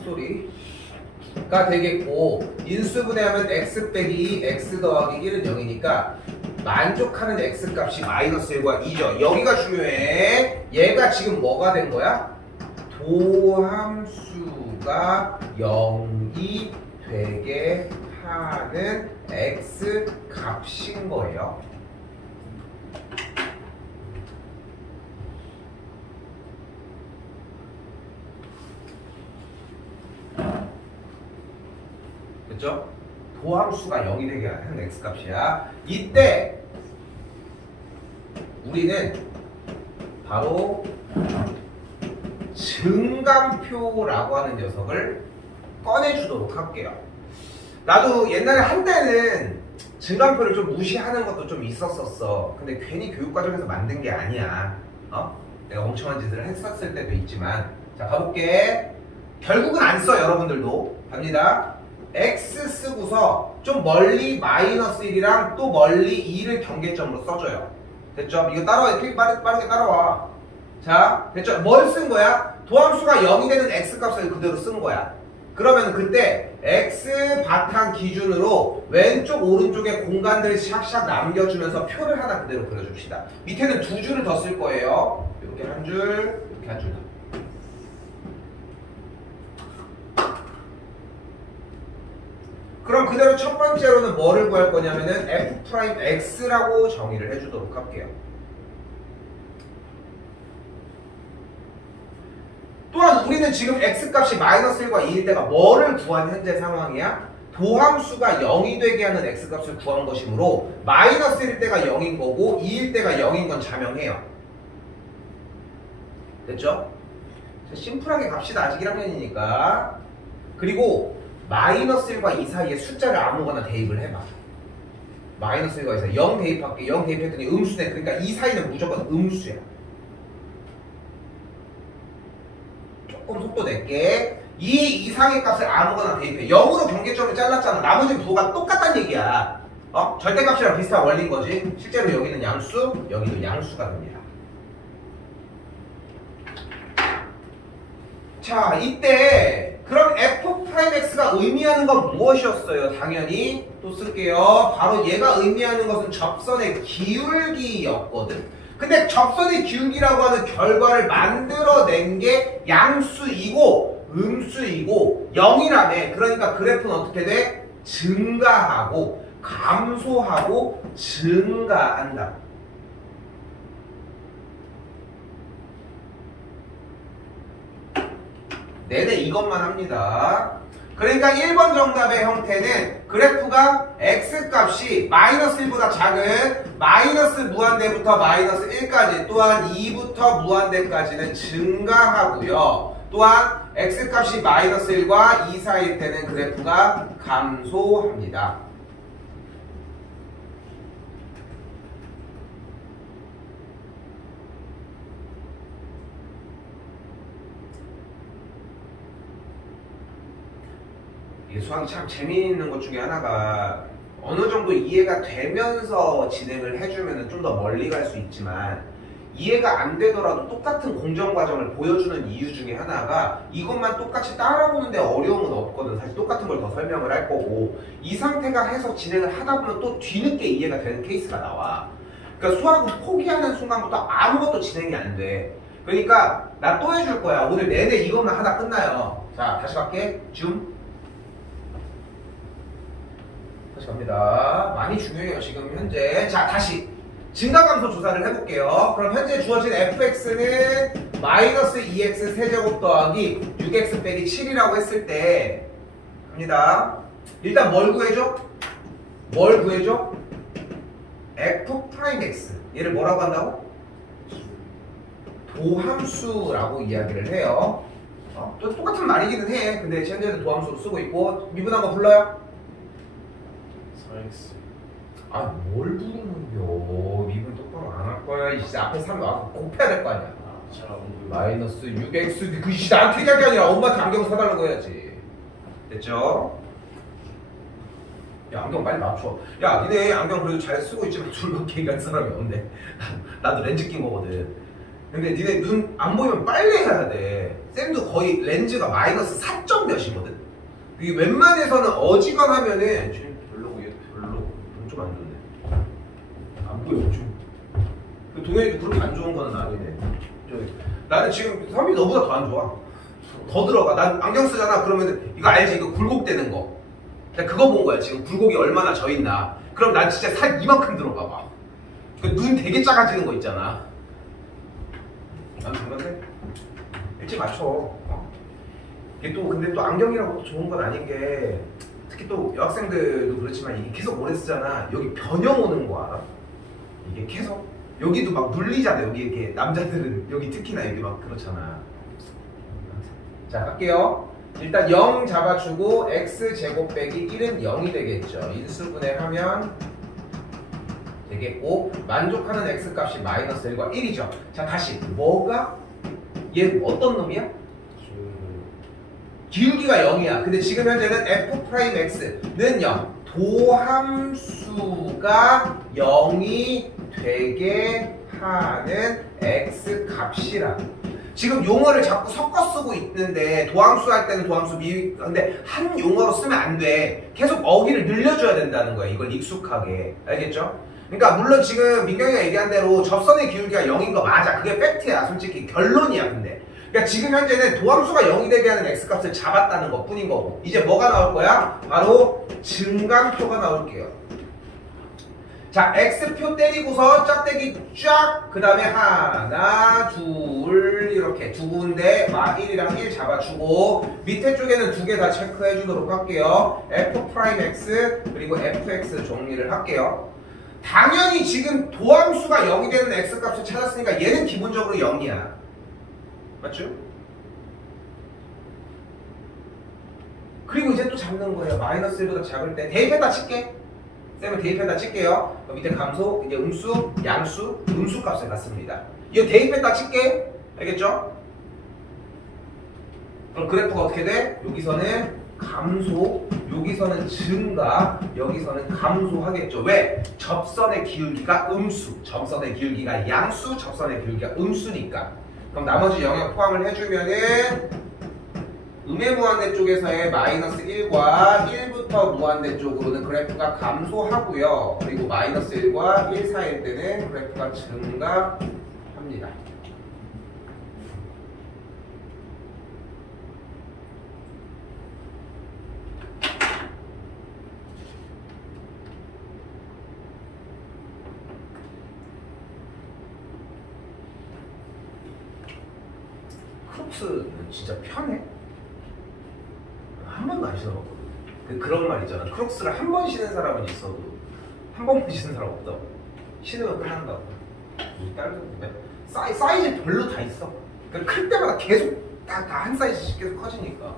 소리가 되겠고, 인수분해하면 x 빼기 x 더하기 1은 0이니까 만족하는 x값이 마이너스 1과 2죠. 여기가 중요해. 얘가 지금 뭐가 된 거야? 도함수가 0이 되게 하는 x값인 거예요. 그렇죠? 도함수가 0이 되게 하는 x값이야. 이때 우리는 바로 증감표라고 하는 녀석을 꺼내주도록 할게요. 나도 옛날에 한때는 증감표를 좀 무시하는 것도 좀 있었었어. 근데 괜히 교육과정에서 만든 게 아니야. 내가 멍청한 짓을 했었을 때도 있지만. 자, 가볼게. 결국은 안 써, 여러분들도. 갑니다. x 쓰고서 좀 멀리 마이너스 1이랑 또 멀리 2를 경계점으로 써줘요. 됐죠? 이거 따라와. 빠르게 따라와. 자, 됐죠? 뭘 쓴 거야? 도함수가 0이 되는 x값을 그대로 쓴 거야. 그러면 그때 x 바탕 기준으로 왼쪽 오른쪽에 공간들을 샥샥 남겨주면서 표를 하나 그대로 그려줍시다. 밑에는 두 줄을 더 쓸 거예요. 이렇게 한 줄, 이렇게 한 줄 더. 그럼 그대로 첫 번째로는 뭐를 구할 거냐면은 f'x라고 정의를 해주도록 할게요. 또한 우리는 지금 x값이 마이너스 1과 2일 때가 뭐를 구한 현재 상황이야? 도함수가 0이 되게 하는 x값을 구한 것이므로 마이너스 1일 때가 0인 거고 2일 때가 0인 건 자명해요. 됐죠? 심플하게 갑시다. 아직 1학년이니까. 그리고 마이너스 1과 2 사이에 숫자를 아무거나 대입을 해봐. 마이너스 1과 2 사이 0 대입할게. 0 대입했더니 음수네. 그러니까 이 사이는 무조건 음수야. 조금 속도 낼게. 이 이상의 값을 아무거나 대입해. 0으로 경계점을 잘랐잖아. 나머지 부호가 똑같다는 얘기야. 절대값이랑 비슷한 원리인 거지. 실제로 여기는 양수, 여기도 양수가 됩니다. 자, 이때 그럼 f'x가 의미하는 건 무엇이었어요? 당연히 또 쓸게요. 바로 얘가 의미하는 것은 접선의 기울기였거든. 근데 접선의 기울기라고 하는 결과를 만들어낸 게 양수이고 음수이고 0이라며. 그러니까 그래프는 어떻게 돼? 증가하고 감소하고 증가한다. 내내 이것만 합니다. 그러니까 1번 정답의 형태는 그래프가 x값이 마이너스 1보다 작은 마이너스 무한대부터 마이너스 1까지, 또한 2부터 무한대까지는 증가하고요. 또한 x값이 마이너스 1과 2 사이일 때는 그래프가 감소합니다. 이 수학 참 재미있는 것 중에 하나가 어느 정도 이해가 되면서 진행을 해주면 좀 더 멀리 갈 수 있지만, 이해가 안 되더라도 똑같은 공정 과정을 보여주는 이유 중에 하나가 이것만 똑같이 따라오는데 어려움은 없거든. 사실 똑같은 걸 더 설명을 할 거고, 이 상태가 해서 진행을 하다 보면 또 뒤늦게 이해가 되는 케이스가 나와. 그러니까 수학은 포기하는 순간부터 아무것도 진행이 안 돼. 그러니까 나 또 해줄 거야. 오늘 내내 이것만 하다 끝나요. 자, 다시 갈게. 줌. 다시 갑니다. 많이 중요해요, 지금 현재. 자, 다시. 증가감소 조사를 해볼게요. 그럼 현재 주어진 fx는 마이너스 2x 세제곱 더하기 6x 빼기 7이라고 했을 때 합니다. 일단 뭘 구해줘? 뭘 구해줘? f'x 얘를 뭐라고 한다고? 도함수라고 이야기를 해요. 또 똑같은 말이기는 해. 근데 현재는 도함수로 쓰고 있고 미분한 거 불러요? 4x. 아, 뭘 부르는겨? 미분 똑바로 안 할 거야. 이 앞에 3 와서 곱해야 될 거 아니야. 잘안 보여. 마이너스 6x 그 나한테 얘기할 게 아니라 엄마한테 안경 사달라고 해야지. 됐죠? 야, 안경 빨리 맞춰. 야, 니네 안경 그래도 잘 쓰고 있지만 둘밖에 얘기할 사람이 없네. 나도 렌즈 낀 거거든. 근데 니네 눈 안 보이면 빨리 해야 돼. 쌤도 거의 렌즈가 마이너스 4점 몇이거든. 이게 웬만해서는 어지간하면은 좀 별로고 얘도 별로 좀 안 좋네. 안 보여 좀. 동현이도 그렇게 안 좋은 거는 아니네. 나는 지금 선비 너보다 더 안 좋아. 더 들어가. 난 안경 쓰잖아. 그러면은 이거 알지? 이거 굴곡되는 거. 그거 본 거야. 지금 굴곡이 얼마나 져 있나. 그럼 난 진짜 살 이만큼 들어가 봐. 눈 되게 작아지는 거 있잖아. 난 그런데 일찍 맞춰. 이게 또 근데 또 안경이라고 좋은 건 아닌 게 특히 또 여학생들도 그렇지만 이게 계속 오래 쓰잖아. 여기 변형 오는 거 알아? 이게 계속 여기도 막 눌리잖아. 여기 이렇게 남자들은 여기 특히나 여기 막 그렇잖아. 자, 갈게요. 일단 0 잡아주고 x제곱 빼기 1은 0이 되겠죠. 인수분해하면 되겠고 만족하는 x값이 마이너스 1과 1이죠. 자, 다시 뭐가? 얘 어떤 놈이야? 기울기가 0이야. 근데 지금 현재는 f'x는 0. 도함수가 0이 되게 하는 x값이라는. 지금 용어를 자꾸 섞어 쓰고 있는데 도함수 할 때는 도함수 근데 한 용어로 쓰면 안 돼. 계속 어휘를 늘려줘야 된다는 거야. 이걸 익숙하게. 알겠죠? 그러니까 물론 지금 민경이가 얘기한 대로 접선의 기울기가 0인 거 맞아. 그게 팩트야. 솔직히 결론이야. 근데 그러니까 지금 현재는 도함수가 0이 되게 하는 x값을 잡았다는 것 뿐인 거고 이제 뭐가 나올 거야? 바로 증강표가 나올게요. 자, x표 때리고서 짝대기 쫙, 그 다음에 하나, 둘, 이렇게 두 군데 1이랑 1 잡아주고 밑에 쪽에는 두 개 다 체크해 주도록 할게요. f'x 그리고 fx 정리를 할게요. 당연히 지금 도함수가 0이 되는 x값을 찾았으니까 얘는 기본적으로 0이야. 맞죠? 그리고 이제 또 잡는 거예요. 마이너스 1보다 작을 때 대입해다 칠게. 쌤은 대입해다 칠게요. 밑에 감소, 이제 음수, 양수, 음수 값을 갖습니다. 이거 대입해다 칠게. 알겠죠? 그럼 그래프가 어떻게 돼? 여기서는 감소, 여기서는 증가, 여기서는 감소하겠죠. 왜? 접선의 기울기가 음수, 접선의 기울기가 양수, 접선의 기울기가 음수니까. 그럼 나머지 영역 포함을 해주면은 음의 무한대 쪽에서의 마이너스 1과 1부터 무한대 쪽으로는 그래프가 감소하고요. 그리고 마이너스 1과 1 사이일 때는 그래프가 증가합니다. 크록스는 진짜 편해? 한 번도 안 신어봤거든. 그런 말 있잖아. 크록스를 한 번 신은 사람은 있어도 한 번만 신은 사람 없다고. 신으면 끝난다고. 우리 딸들은 사이즈 별로 다 있어. 그러니까 클 때마다 계속 다 한 사이즈씩 계속 커지니까.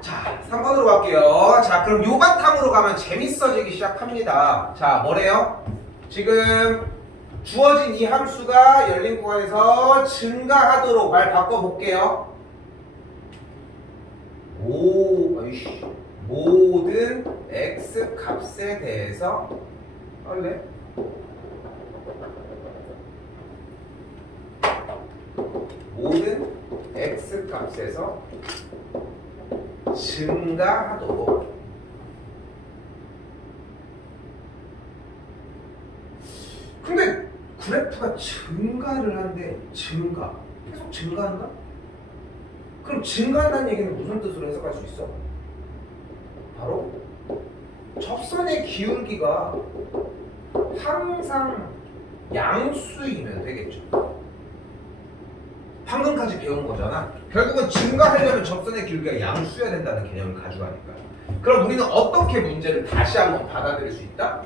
자, 3번으로 갈게요. 자, 그럼 요 바탕으로 가면 재밌어지기 시작합니다. 자, 뭐래요? 지금 주어진 이 함수가 열린 구간에서 증가하도록 말 바꿔볼게요. 모든 x 값에 대해서 할래? 모든 x 값에서 증가하도록. 근데 그래프가 증가를 한대. 계속 증가한다? 그럼 증가한다는 얘기는 무슨 뜻으로 해석할 수 있어? 바로 접선의 기울기가 항상 양수이면 되겠죠. 방금까지 배운 거잖아. 결국은 증가하려면 접선의 길이가 양수여야 된다는 개념을 가져가니까. 그럼 우리는 어떻게 문제를 다시 한번 받아들일 수 있다?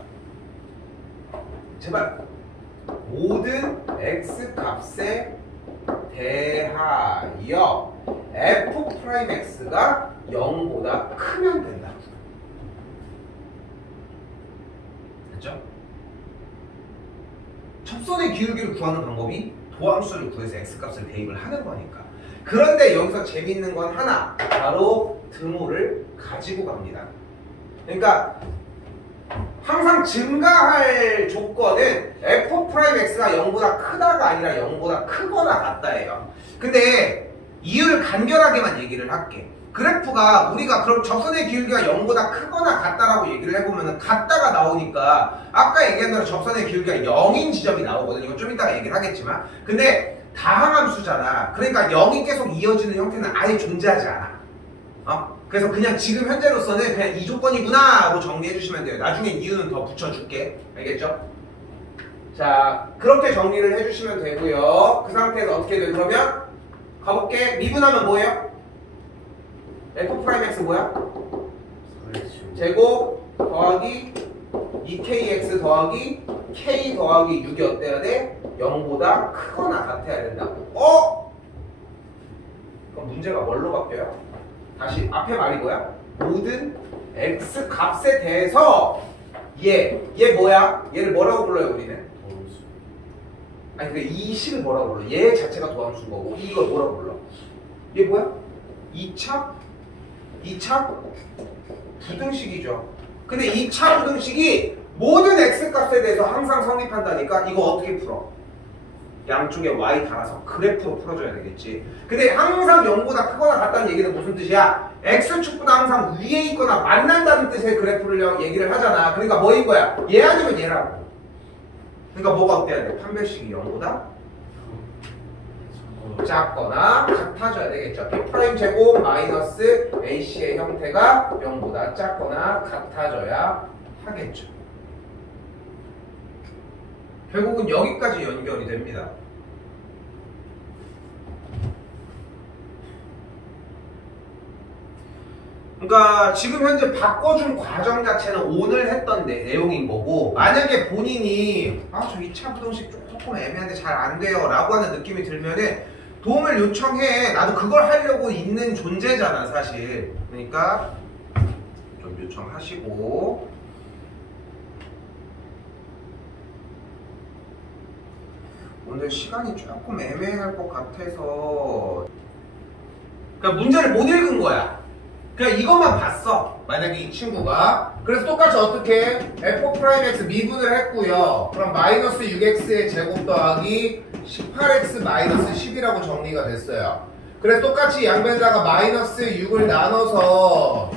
제발. 모든 x 값에 대하여 f'x가 0보다 크면 된다. 됐죠? 접선의 기울기를 구하는 방법이 도함수를 구해서 x값을 대입을 하는 거니까. 그런데 여기서 재밌는 건 하나, 바로 드모를 가지고 갑니다. 그러니까 항상 증가할 조건은 f'x가 0보다 크다가 아니라 0보다 크거나 같다예요. 근데 이유를 간결하게만 얘기를 할게. 그래프가 우리가 그럼 접선의 기울기가 0보다 크거나 같다라고 얘기를 해보면 같다가 나오니까 아까 얘기한 대로 접선의 기울기가 0인 지점이 나오거든요. 이건 좀 이따가 얘기를 하겠지만, 근데 다항함수잖아. 그러니까 0이 계속 이어지는 형태는 아예 존재하지 않아. 그래서 그냥 지금 현재로서는 그냥 이 조건이구나 하고 정리해 주시면 돼요. 나중에 이유는 더 붙여줄게. 알겠죠? 자, 그렇게 정리를 해주시면 되고요. 그 상태에서 어떻게 돼요? 그러면 가볼게. 미분하면 뭐예요? f'x 뭐야? 제곱 더하기 2kx 더하기 k 더하기 6이 어때야 돼? 0보다 크거나 같아야 된다고. 그럼 문제가 뭘로 바뀌어요? 다시 앞에 말이 뭐야? 모든 x 값에 대해서 얘 뭐야? 얘를 뭐라고 불러요 우리는? 아니 근데 이 식을 뭐라고 불러? 얘 자체가 도함수인 거고 이걸 뭐라고 불러? 얘 뭐야? 2차 부등식이죠. 근데 2차 부등식이 모든 x 값에 대해서 항상 성립한다니까 이거 어떻게 풀어? 양쪽에 y 달아서 그래프로 풀어줘야 되겠지. 근데 항상 0보다 크거나 같다는 얘기는 무슨 뜻이야? x축보다 항상 위에 있거나 만난다는 뜻의 그래프를 얘기를 하잖아. 그러니까 뭐인 거야? 얘 아니면 얘라고. 그러니까 뭐가 어때야 돼? 판별식이 0보다 작거나 같아져야 되겠죠. P' 제곱 마이너스 AC의 형태가 0보다 작거나 같아져야 하겠죠. 결국은 여기까지 연결이 됩니다. 그러니까 지금 현재 바꿔준 과정 자체는 오늘 했던 내용인 거고, 만약에 본인이 저 2차 부등식 조금 애매한데 잘 안 돼요 라고 하는 느낌이 들면은 도움을 요청해. 나도 그걸 하려고 있는 존재잖아 사실. 그러니까 좀 요청하시고, 오늘 시간이 조금 애매할 것 같아서 그러니까 문제를 못 읽은 거야. 그냥 이것만 봤어. 만약에 이 친구가. 그래서 똑같이 어떻게 f'x 미분을 했고요. 그럼 마이너스 6x의 제곱 더하기 18x 마이너스 10이라고 정리가 됐어요. 그래서 똑같이 양변자가 마이너스 6을 나눠서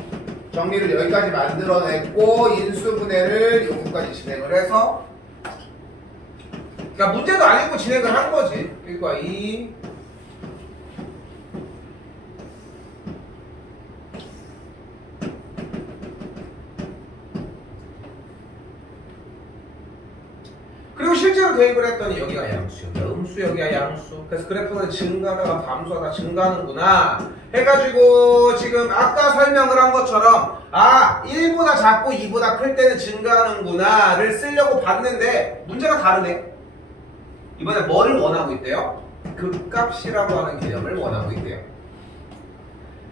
정리를 여기까지 만들어냈고 인수분해를 요거까지 진행을 해서, 그러니까 문제도 안 읽고 진행을 한 거지. 그러니까 그리고 실제로 대입을 했더니 여기가 양수, 여기가 음수, 여기가 양수. 그래서 그래프는 증가하다가 감소하다 증가하는구나 해가지고 지금 아까 설명을 한 것처럼 1보다 작고 2보다 클 때는 증가하는구나 를 쓰려고 봤는데 문제가 다르네. 이번에 뭐를 원하고 있대요? 극값이라고 하는 개념을 원하고 있대요.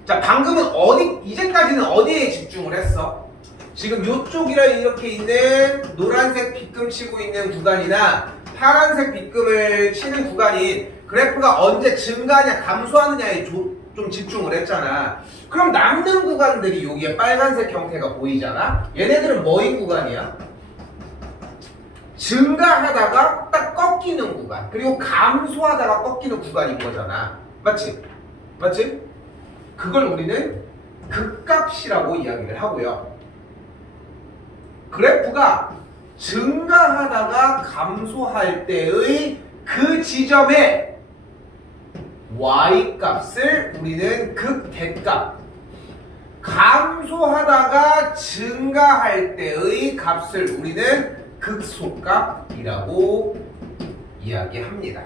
자, 방금은 이제까지는 어디에 집중을 했어? 지금 요쪽이라 이렇게 있는 노란색 빗금 치고 있는 구간이나 파란색 빗금을 치는 구간이 그래프가 언제 증가하냐 감소하느냐에 좀 집중을 했잖아. 그럼 남는 구간들이 여기에 빨간색 형태가 보이잖아. 얘네들은 뭐인 구간이야? 증가하다가 딱 꺾이는 구간, 그리고 감소하다가 꺾이는 구간인 거잖아. 맞지? 맞지? 그걸 우리는 극값이라고 이야기를 하고요. 그래프가 증가하다가 감소할 때의 그 지점에 y값을 우리는 극대값, 감소하다가 증가할 때의 값을 우리는 극소값이라고 이야기합니다.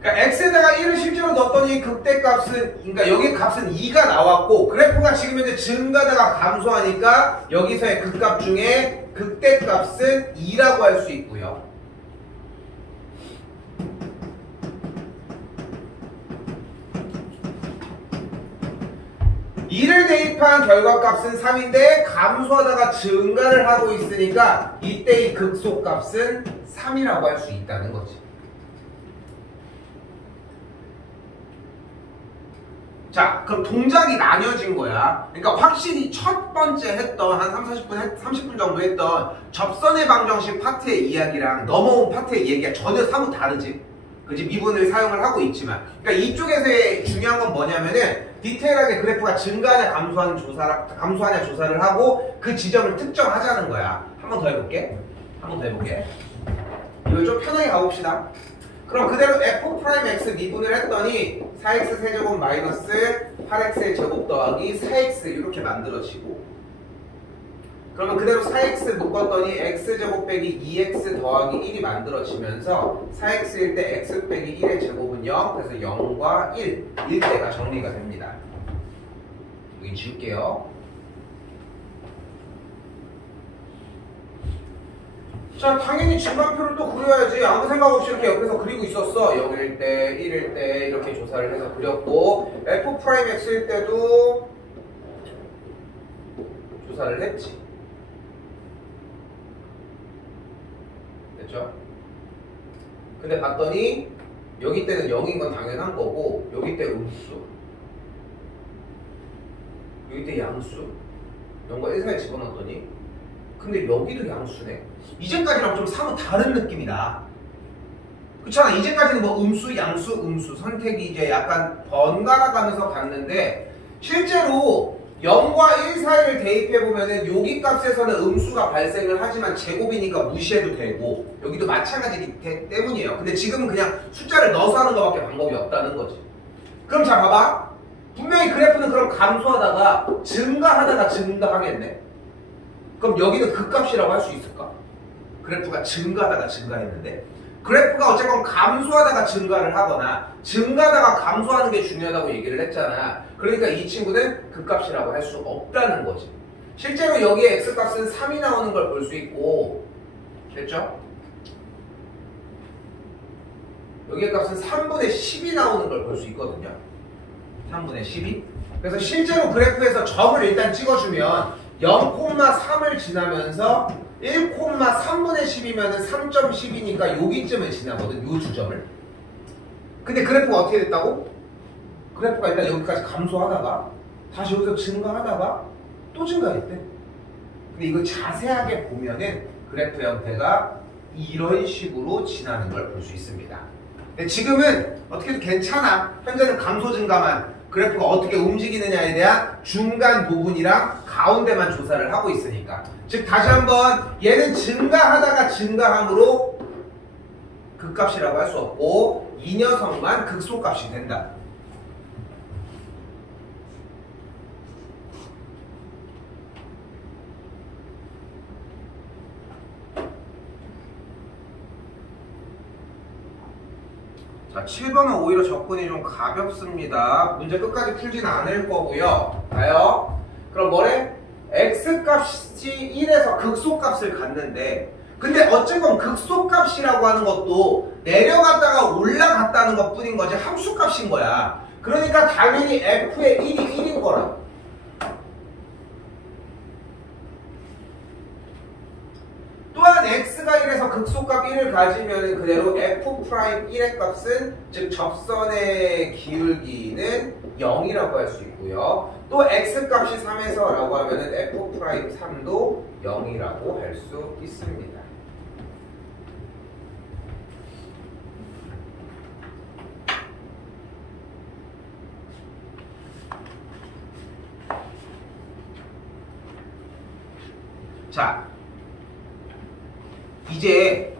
그러니까 x에다가 1을 실제로 넣었더니 극대값은, 그러니까 여기 값은 2가 나왔고, 그래프가 지금 현재 증가하다가 감소하니까 여기서의 극값 중에 극대값은 2라고 할 수 있고요. 2를 대입한 결과값은 3인데 감소하다가 증가를 하고 있으니까 이때의 극소값은 3이라고 할 수 있다는 거지. 자, 그럼 동작이 나뉘어진 거야. 그러니까 확실히 첫 번째 했던 한 30분 정도 했던 접선의 방정식 파트의 이야기랑 넘어온 파트의 이야기가 전혀 사뭇 다르지. 그지? 미분을 사용을 하고 있지만. 그러니까 이쪽에서의 중요한 건 뭐냐면은 디테일하게 그래프가 증가하냐 감소하냐 조사를 하고 그 지점을 특정하자는 거야. 한 번 더 해볼게. 이걸 좀 편하게 가봅시다. 그럼 그대로 f'x 미분을 했더니 4x 세제곱 마이너스 8x의 제곱 더하기 4x 이렇게 만들어지고, 그러면 그대로 4x 묶었더니 x제곱 빼기 2x 더하기 1이 만들어지면서 4x일 때 x 빼기 1의 제곱은 0, 그래서 0과 1일 때가 정리가 됩니다. 여기 지울게요. 자, 당연히 증가표를 또 그려야지. 아무 생각 없이 이렇게 옆에서 그리고 있었어. 0일 때, 1일 때 이렇게 조사를 해서 그렸고, f'x일 때도 조사를 했지. 됐죠? 근데 봤더니 여기 때는 0인 건 당연한 거고, 여기 때 음수, 여기 때 양수, 0과 1 사이에 집어넣었더니 근데 여기도 양수네. 이제까지랑 좀 사뭇 다른 느낌이다. 그렇잖아. 이제까지는 뭐 음수, 양수, 음수 선택이 이제 약간 번갈아 가면서 갔는데, 실제로 0과 1 사이를 대입해보면은 여기 값에서는 음수가 발생을 하지만 제곱이니까 무시해도 되고, 여기도 마찬가지이기 때문이에요. 근데 지금은 그냥 숫자를 넣어서 하는 것밖에 방법이 없다는 거지. 그럼 자, 봐봐. 분명히 그래프는 그럼 감소하다가 증가하다가 증가하겠네. 그럼 여기는 극값이라고 할 수 있을까? 그래프가 증가하다가 증가했는데, 그래프가 어쨌건 감소하다가 증가를 하거나 증가하다가 감소하는 게 중요하다고 얘기를 했잖아. 그러니까 이 친구는 극값이라고 할 수 없다는 거지. 실제로 여기에 x값은 3이 나오는 걸 볼 수 있고, 됐죠? 여기의 값은 3분의 10이 나오는 걸 볼 수 있거든요. 3분의 12. 그래서 실제로 그래프에서 점을 일단 찍어주면 0,3을 지나면서 1,3분의 10이면 3.10이니까 여기쯤을 지나거든. 요 주점을. 근데 그래프가 어떻게 됐다고? 그래프가 일단 여기까지 감소하다가 다시 여기서 증가하다가 또 증가했대. 근데 이거 자세하게 보면은 그래프 형태가 이런 식으로 지나는 걸 볼 수 있습니다. 근데 지금은 어떻게 해도 괜찮아. 현재는 감소 증가만, 그래프가 어떻게 움직이느냐에 대한 중간 부분이랑 가운데만 조사를 하고 있으니까. 즉 다시 한번 얘는 증가하다가 증가함으로 극값이라고 할 수 없고 이 녀석만 극소값이 된다. 자, 7번은 오히려 접근이 좀 가볍습니다. 문제 끝까지 풀진 않을 거고요. 가요. 그럼 뭐래? x값이 1에서 극소값을 갖는데, 근데 어쨌건 극소값이라고 하는 것도 내려갔다가 올라갔다는 것 뿐인 거지 함수값인 거야. 그러니까 당연히 f의 1이 1인 거라. 또한 x가 1에서 극소값 1을 가지면 그대로 f'1의 값은, 즉 접선의 기울기는 0이라고 할 수 있고요. 또 x값이 3에서 라고 하면은 f'3도 0이라고 할 수 있습니다. 자, 이제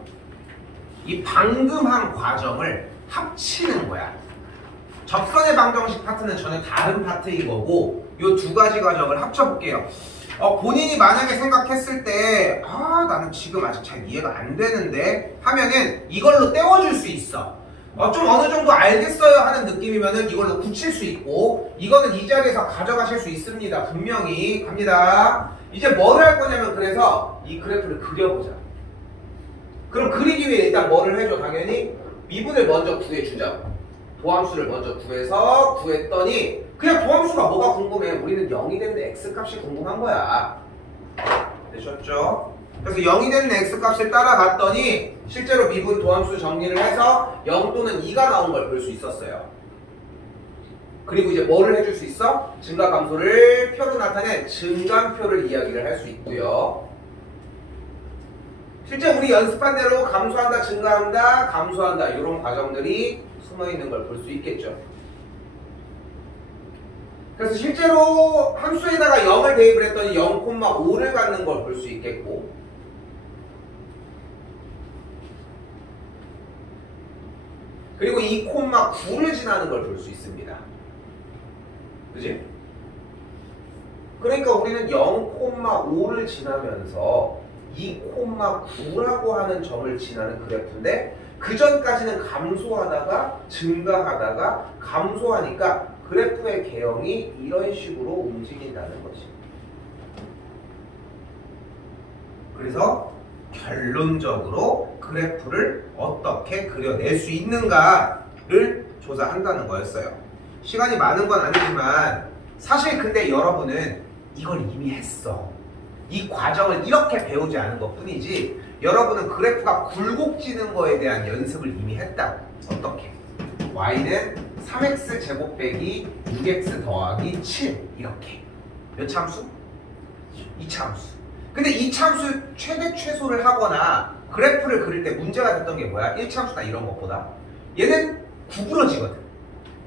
이 방금 한 과정을 합치는 거야. 접선의 방정식 파트는 전혀 다른 파트인 거고 이 두 가지 과정을 합쳐볼게요. 본인이 만약에 생각했을 때 나는 지금 아직 잘 이해가 안 되는데 하면은 이걸로 때워줄 수 있어. 좀 어느 정도 알겠어요 하는 느낌이면은 이걸로 붙일 수 있고 이거는 이 자리에서 가져가실 수 있습니다. 분명히 갑니다. 이제 뭐를 할 거냐면 그래서 이 그래프를 그려보자. 그럼 그리기 위해 일단 뭐를 해줘? 당연히 미분을 먼저 구해주자고. 도함수를 먼저 구했더니 그냥 도함수가 뭐가 궁금해? 우리는 0이 되는데 x값이 궁금한 거야. 되셨죠? 그래서 0이 되는 x값을 따라갔더니 실제로 미분 도함수 정리를 해서 0 또는 2가 나온 걸 볼 수 있었어요. 그리고 이제 뭐를 해줄 수 있어? 증가감소를 표로 나타낸 증감표를 이야기를 할 수 있고요. 실제 우리 연습한 대로 감소한다, 증가한다, 감소한다 이런 과정들이 숨어있는 걸 볼 수 있겠죠. 그래서 실제로 함수에다가 0을 대입을 했더니 0,5를 갖는 걸 볼 수 있겠고 그리고 2,9를 지나는 걸 볼 수 있습니다. 그지? 그러니까 우리는 0,5를 지나면서 2,9라고 하는 점을 지나는 그래프인데 그 전까지는 감소하다가 증가하다가 감소하니까 그래프의 개형이 이런 식으로 움직인다는 거지. 그래서 결론적으로 그래프를 어떻게 그려낼 수 있는가를 조사한다는 거였어요. 시간이 많은 건 아니지만 사실 근데 여러분은 이걸 이미 했어. 이 과정을 이렇게 배우지 않은 것 뿐이지 여러분은 그래프가 굴곡지는 거에 대한 연습을 이미 했다고. 어떻게? y는 3x 제곱 빼기 6x 더하기 7 이렇게. 몇 참수? 2참수. 근데 이 참수 최대 최소를 하거나 그래프를 그릴 때 문제가 됐던 게 뭐야? 1참수나 이런 것보다 얘는 구부러지거든.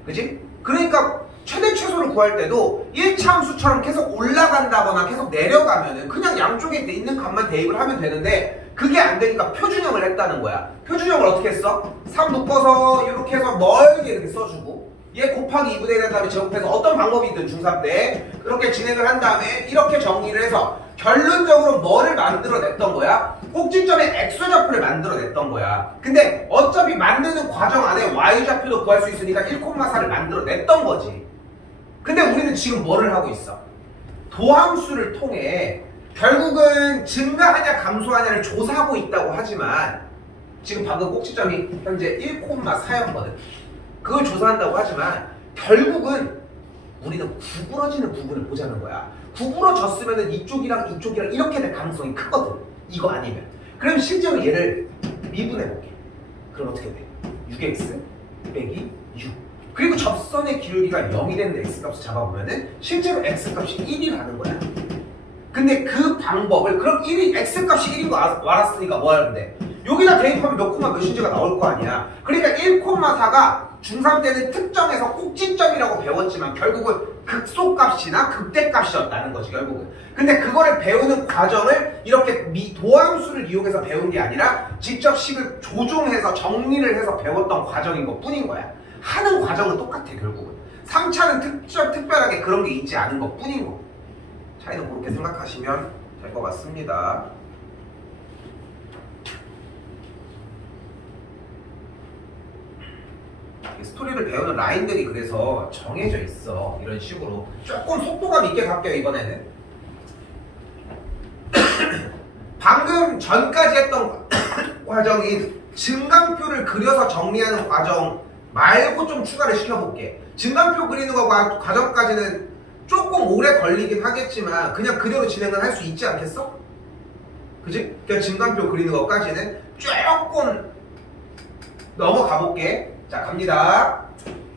그지? 그러니까 최대 최소를 구할 때도 1참수처럼 계속 올라간다거나 계속 내려가면은 그냥 양쪽에 있는 값만 대입을 하면 되는데 그게 안 되니까 표준형을 했다는 거야. 표준형을 어떻게 했어? 3 묶어서 이렇게 해서 멀게 이렇게 써주고 얘 곱하기 2분의 1 한 다음에 제곱해서 어떤 방법이든 중3 때 그렇게 진행을 한 다음에 이렇게 정리를 해서 결론적으로 뭐를 만들어냈던 거야? 꼭지점에 x좌표를 만들어냈던 거야. 근데 어차피 만드는 과정 안에 y좌표도 구할 수 있으니까 1,4를 만들어냈던 거지. 근데 우리는 지금 뭐를 하고 있어? 도함수를 통해 결국은 증가하냐 감소하냐를 조사하고 있다고 하지만 지금 방금 꼭지점이 현재 1,4였거든. 그걸 조사한다고 하지만 결국은 우리는 구부러지는 부분을 보자는 거야. 구부러졌으면 이쪽이랑 이쪽이랑 이렇게 될 가능성이 크거든. 이거 아니면. 그럼 실제로 얘를 미분해볼게. 그럼 어떻게 돼? 6x 빼기 6. 그리고 접선의 기울기가 0이 되는 x값을 잡아보면은 실제로 x값이 1이라는 거야. 근데 그 방법을 그럼 x값이 1인 거 알았으니까 뭐 하면 돼? 여기다 대입하면 몇 콤마 몇인지가 나올 거 아니야. 그러니까 1,4가 중3 때는 특정해서 꼭지점이라고 배웠지만 결국은 극소값이나 극대값이었다는 거지 결국은. 근데 그거를 배우는 과정을 이렇게 도함수를 이용해서 배운 게 아니라 직접 식을 조종해서 정리를 해서 배웠던 과정인 것 뿐인 거야. 하는 과정은 똑같아 결국은. 3차는 특별하게 그런 게 있지 않은 것 뿐인 거. 차이는 그렇게 생각하시면 될 것 같습니다. 스토리를 배우는 라인들이 그래서 정해져 있어. 이런 식으로 조금 속도감 있게 갈게요 이번에는. 방금 전까지 했던 과정인 증감표를 그려서 정리하는 과정 말고 좀 추가를 시켜볼게. 증감표 그리는 거 과정까지는 조금 오래 걸리긴 하겠지만 그냥 그대로 진행을 할 수 있지 않겠어? 그치? 그냥 증감표 그리는 것까지는 조금 넘어가 볼게. 자 갑니다.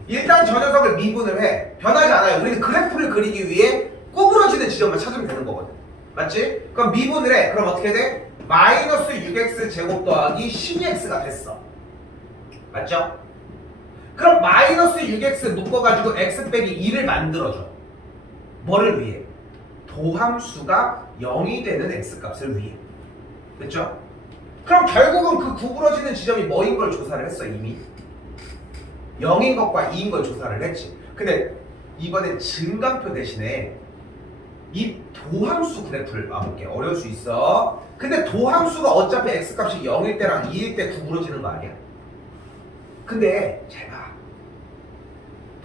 일단 저 녀석을 미분을 해. 변하지 않아요. 우리는 그래프를 그리기 위해 구부러지는 지점만 찾으면 되는 거거든. 맞지? 그럼 미분을 해. 그럼 어떻게 돼? 마이너스 6x 제곱 더하기 12x가 됐어. 맞죠? 그럼 마이너스 6x 묶어가지고 x 빼기 2를 만들어줘. 뭐를 위해? 도함수가 0이 되는 x값을 위해. 됐죠? 그럼 결국은 그 구부러지는 지점이 뭐인 걸 조사를 했어 이미. 0인 것과 2인 걸 조사를 했지. 근데 이번엔 증감표 대신에 이 도함수 그래프를 봐볼게. 어려울 수 있어. 근데 도함수가 어차피 x값이 0일 때랑 2일 때 구부러지는 거 아니야? 근데 잘 봐.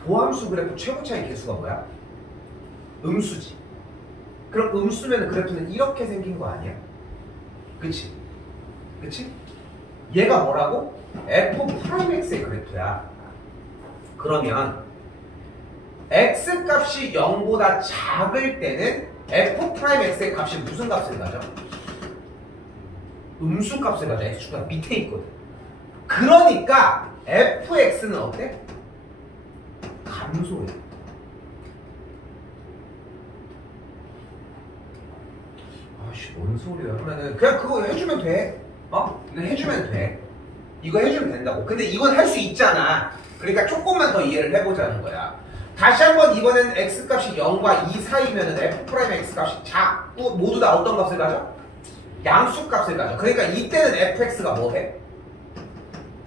도함수 그래프 최고 차이 개수가 뭐야? 음수지. 그럼 음수면 그래프는 이렇게 생긴 거 아니야? 그치? 그치? 얘가 뭐라고? f'(x의) 그래프야. 그러면 x값이 0보다 작을 때는 f'(x의) 값이 무슨 값을 가져? 음수 값을 가져. x축가 밑에 있거든. 그러니까 fx는 어때? 감소해. 아씨 뭔 소리야 하면은 그냥 그거 해주면 돼. 이거 해주면 돼. 이거 해주면 된다고. 근데 이건 할 수 있잖아. 그러니까 조금만 더 이해를 해보자는 거야. 다시 한번 이번엔 x값이 0과 2 사이면은 f'(x) 값이 작고 모두 다 어떤 값을 가져? 양수 값을 가져. 그러니까 이때는 fx가 뭐해?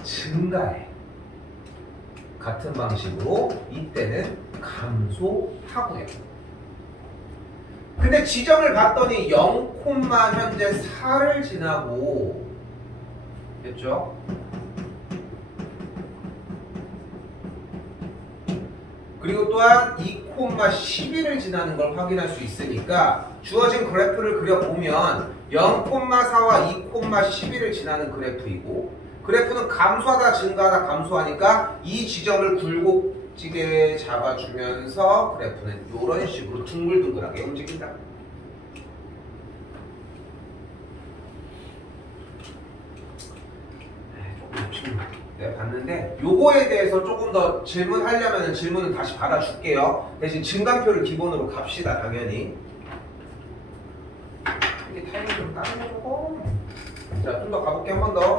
증가해. 같은 방식으로 이때는 감소하고요. 근데 지점을 봤더니 0, 현재 4를 지나고 됐죠? 그리고 또한 2, 11을 지나는 걸 확인할 수 있으니까 주어진 그래프를 그려보면 0,4와 2, 11을 지나는 그래프이고 그래프는 감소하다 증가하다 감소하니까 이 지점을 굴곡지게 잡아주면서 그래프는 이런 식으로 둥글둥글하게 움직인다. 내가 봤는데 요거에 대해서 조금 더 질문하려면 질문은 다시 받아줄게요. 대신 증감표를 기본으로 갑시다. 당연히 이게 타이밍 좀 다른 거고. 자, 좀 더 가볼게. 한 번 더.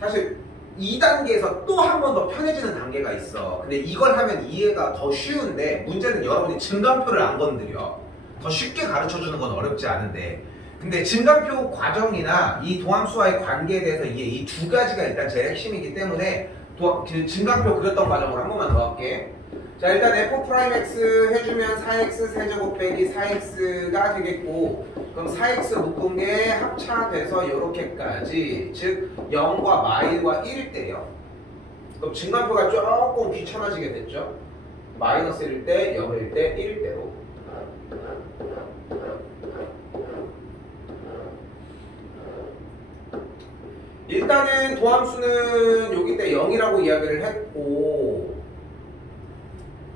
사실 2단계에서 또 한 번 더 편해지는 단계가 있어. 근데 이걸 하면 이해가 더 쉬운데 문제는 여러분이 증감표를 안 건드려. 더 쉽게 가르쳐주는 건 어렵지 않은데 근데 증감표 과정이나 이 도함수와의 관계에 대해서 이 두 가지가 일단 제일 핵심이기 때문에 증감표 그렸던 과정을 한 번만 더 할게. 자, 일단 f'(x) 해주면 4x 세제곱 빼기 4x가 되겠고 그럼 4x 묶은 게 합차돼서 이렇게까지 즉 0과 마일과 1일 때요. 그럼 증감표가 조금 귀찮아지게 됐죠. 마이너스 1일 때, 0일 때, 1일 때로. 일단은 도함수는 여기 때 0이라고 이야기를 했고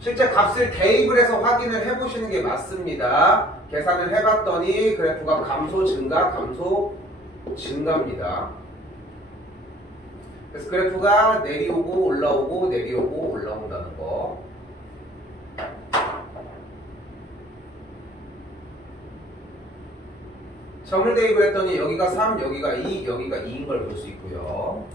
실제 값을 대입을 해서 확인을 해보시는 게 맞습니다. 계산을 해봤더니 그래프가 감소, 증가, 감소, 증가입니다. 그래서 그래프가 내려오고 올라오고 내려오고 올라온다는 거. 점을 대입을 했더니 여기가 3, 여기가 2, 여기가 2인 걸 볼 수 있고요.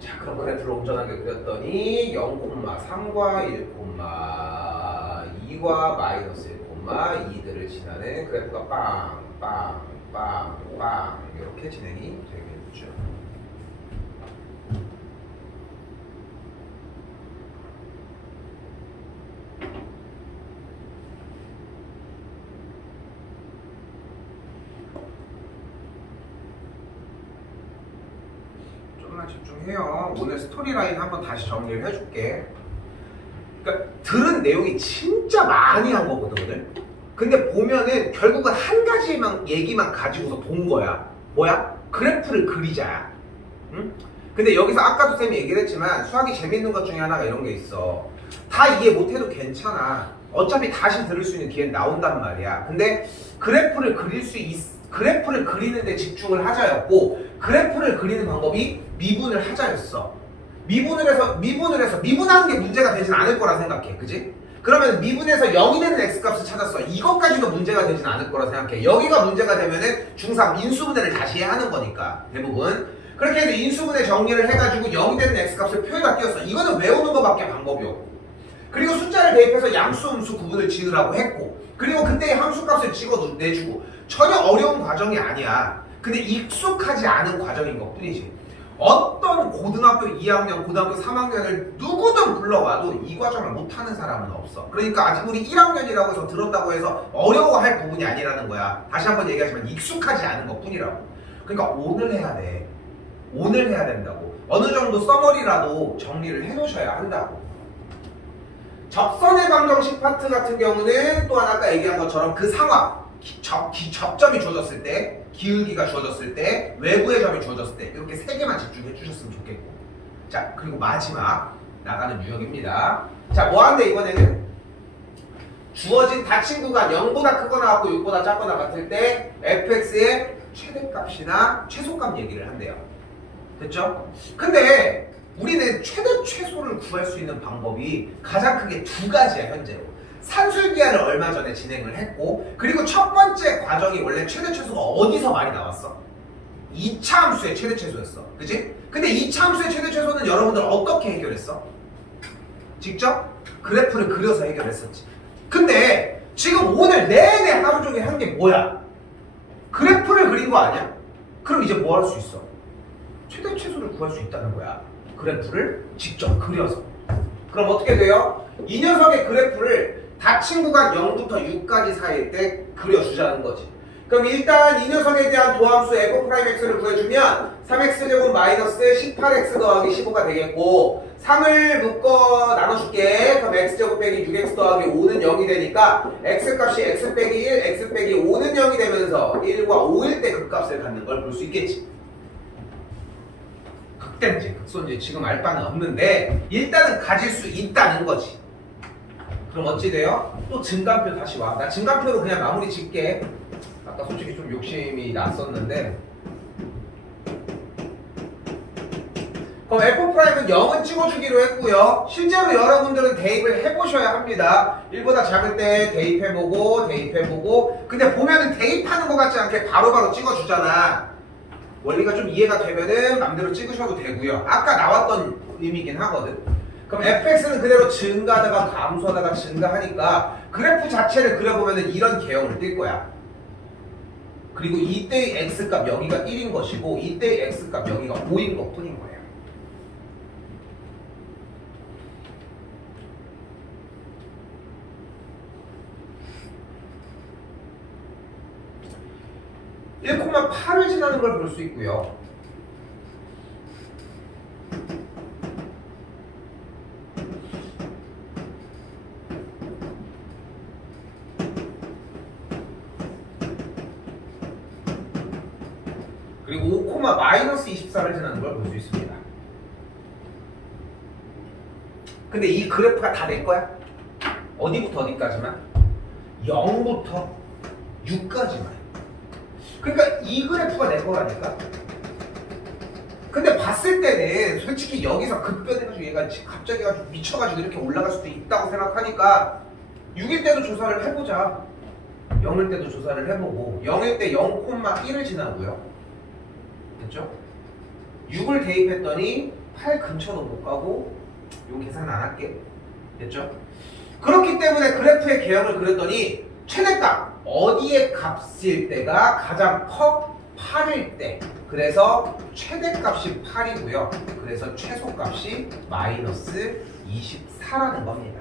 자, 그럼 그래프를 온전하게 그렸더니 0,3과 1,2과 마이너스 1,2들을 지나는 그래프가 빵, 빵, 빵, 빵 이렇게 진행이 되겠죠. 집중해요. 오늘 스토리라인 한번 다시 정리를 해줄게. 그러니까 들은 내용이 진짜 많이 한 거거든 오늘. 근데 보면은 결국은 한 가지만 얘기만 가지고서 본 거야. 뭐야? 그래프를 그리자. 응? 근데 여기서 아까도 쌤이 얘기를 했지만 수학이 재밌는 것 중에 하나가 이런 게 있어. 다 이해 못해도 괜찮아. 어차피 다시 들을 수 있는 기회는 나온단 말이야. 근데 그래프를 그래프를 그리는데 집중을 하자였고 그래프를 그리는 방법이 미분을 하자였어. 미분하는 게 문제가 되진 않을 거라 생각해. 그지? 그러면 미분해서 0이 되는 x값을 찾았어. 이것까지도 문제가 되진 않을 거라 생각해. 여기가 문제가 되면은 중3 인수분해를 다시 해야 하는 거니까 대부분. 그렇게 해서 인수분해 정리를 해가지고 0이 되는 x값을 표에다 띄웠어. 이거는 외우는 것밖에 방법이 없고. 그리고 숫자를 대입해서 양수, 음수 구분을 지으라고 했고. 그리고 그때의 함수값을 찍어 내주고. 전혀 어려운 과정이 아니야. 근데 익숙하지 않은 과정인 것 뿐이지. 어떤 고등학교 2학년, 고등학교 3학년을 누구든 불러와도 이 과정을 못하는 사람은 없어. 그러니까 아직 우리 1학년이라고 해서 들었다고 해서 어려워할 부분이 아니라는 거야. 다시 한번 얘기하지만 익숙하지 않은 것 뿐이라고. 그러니까 오늘 해야 돼. 오늘 해야 된다고. 어느 정도 서머리라도 정리를 해놓으셔야 한다고. 접선의 방정식 파트 같은 경우는 또한 아까 얘기한 것처럼 그 상황, 접점이 주어졌을 때, 기울기가 주어졌을 때, 외부의 점이 주어졌을 때 이렇게 세 개만 집중해 주셨으면 좋겠고. 자, 그리고 마지막 나가는 유형입니다. 자, 뭐하는데 이번에는 주어진 닫힌 구간 0보다 크거나 같고 6보다 작거나 같을 때 fx의 최대값이나 최소값 얘기를 한대요. 됐죠? 근데 우리는 최대 최소를 구할 수 있는 방법이 가장 크게 두 가지야 현재로. 산술기하를 얼마 전에 진행을 했고, 그리고 첫 번째 과정이 원래 최대 최소가 어디서 많이 나왔어? 2차 함수의 최대 최소였어. 그치? 근데 2차 함수의 최대 최소는 여러분들 어떻게 해결했어? 직접 그래프를 그려서 해결했었지. 근데 지금 오늘 내내 하루 종일 한 게 뭐야? 그래프를 그린 거 아니야? 그럼 이제 뭐 할 수 있어? 최대 최소를 구할 수 있다는 거야. 그래프를 직접 그려서. 그럼 어떻게 돼요? 이 녀석의 그래프를 닫힌 구간 0부터 6까지 사이일 때 그려주자는 거지. 그럼 일단 이 녀석에 대한 도함수 f'x를 구해주면 3x제곱 마이너스 18x 더하기 15가 되겠고, 3을 묶어 나눠줄게. 그럼 x제곱 빼기 6x 더하기 5는 0이 되니까 x값이 x 빼기 1, x 빼기 5는 0이 되면서 1과 5일 때 그 값을 갖는 걸 볼 수 있겠지. 극대인지 극소인지 지금 알 바는 없는데 일단은 가질 수 있다는 거지. 그럼 어찌 돼요? 또 증간표 다시 와. 나 증간표로 그냥 마무리 짓게. 아까 솔직히 좀 욕심이 났었는데. 그럼 f'은 0은 찍어주기로 했고요. 실제로 여러분들은 대입을 해보셔야 합니다. 1보다 작을 때 대입해보고 근데 보면은 대입하는 것 같지 않게 바로바로 찍어주잖아. 원리가 좀 이해가 되면은 맘대로 찍으셔도 되고요. 아까 나왔던 의미긴 하거든. 그럼 fx는 그대로 증가하다가 감소하다가 증가하니까 그래프 자체를 그려보면은 이런 개형을 띌 거야. 그리고 이때의 x값 여기가 1인 것이고 이때의 x값 여기가 5인 것 뿐인 거예요. (1,8을) 지나는 걸 볼 수 있고요. 그리고 5, 마이너스 24를 지나는 걸 볼 수 있습니다. 근데 이 그래프가 다 내 거야? 어디부터 어디까지만? 0부터 6까지만. 그러니까 이 그래프가 내 거라니까? 근데 봤을 때는 솔직히 여기서 급변해가지고 얘가 갑자기 미쳐가지고 이렇게 올라갈 수도 있다고 생각하니까 6일 때도 조사를 해보자. 0일 때도 조사를 해보고 0일 때 0,1을 지나고요. 됐죠? 6을 대입했더니 8 근처도 못 가고 이거 계산 안 할게. 됐죠? 그렇기 때문에 그래프의 개형을 그렸더니 최대값 어디에 값일 때가 가장 커? 8일 때. 그래서 최대값이 8이고요. 그래서 최소값이 마이너스 24라는 겁니다.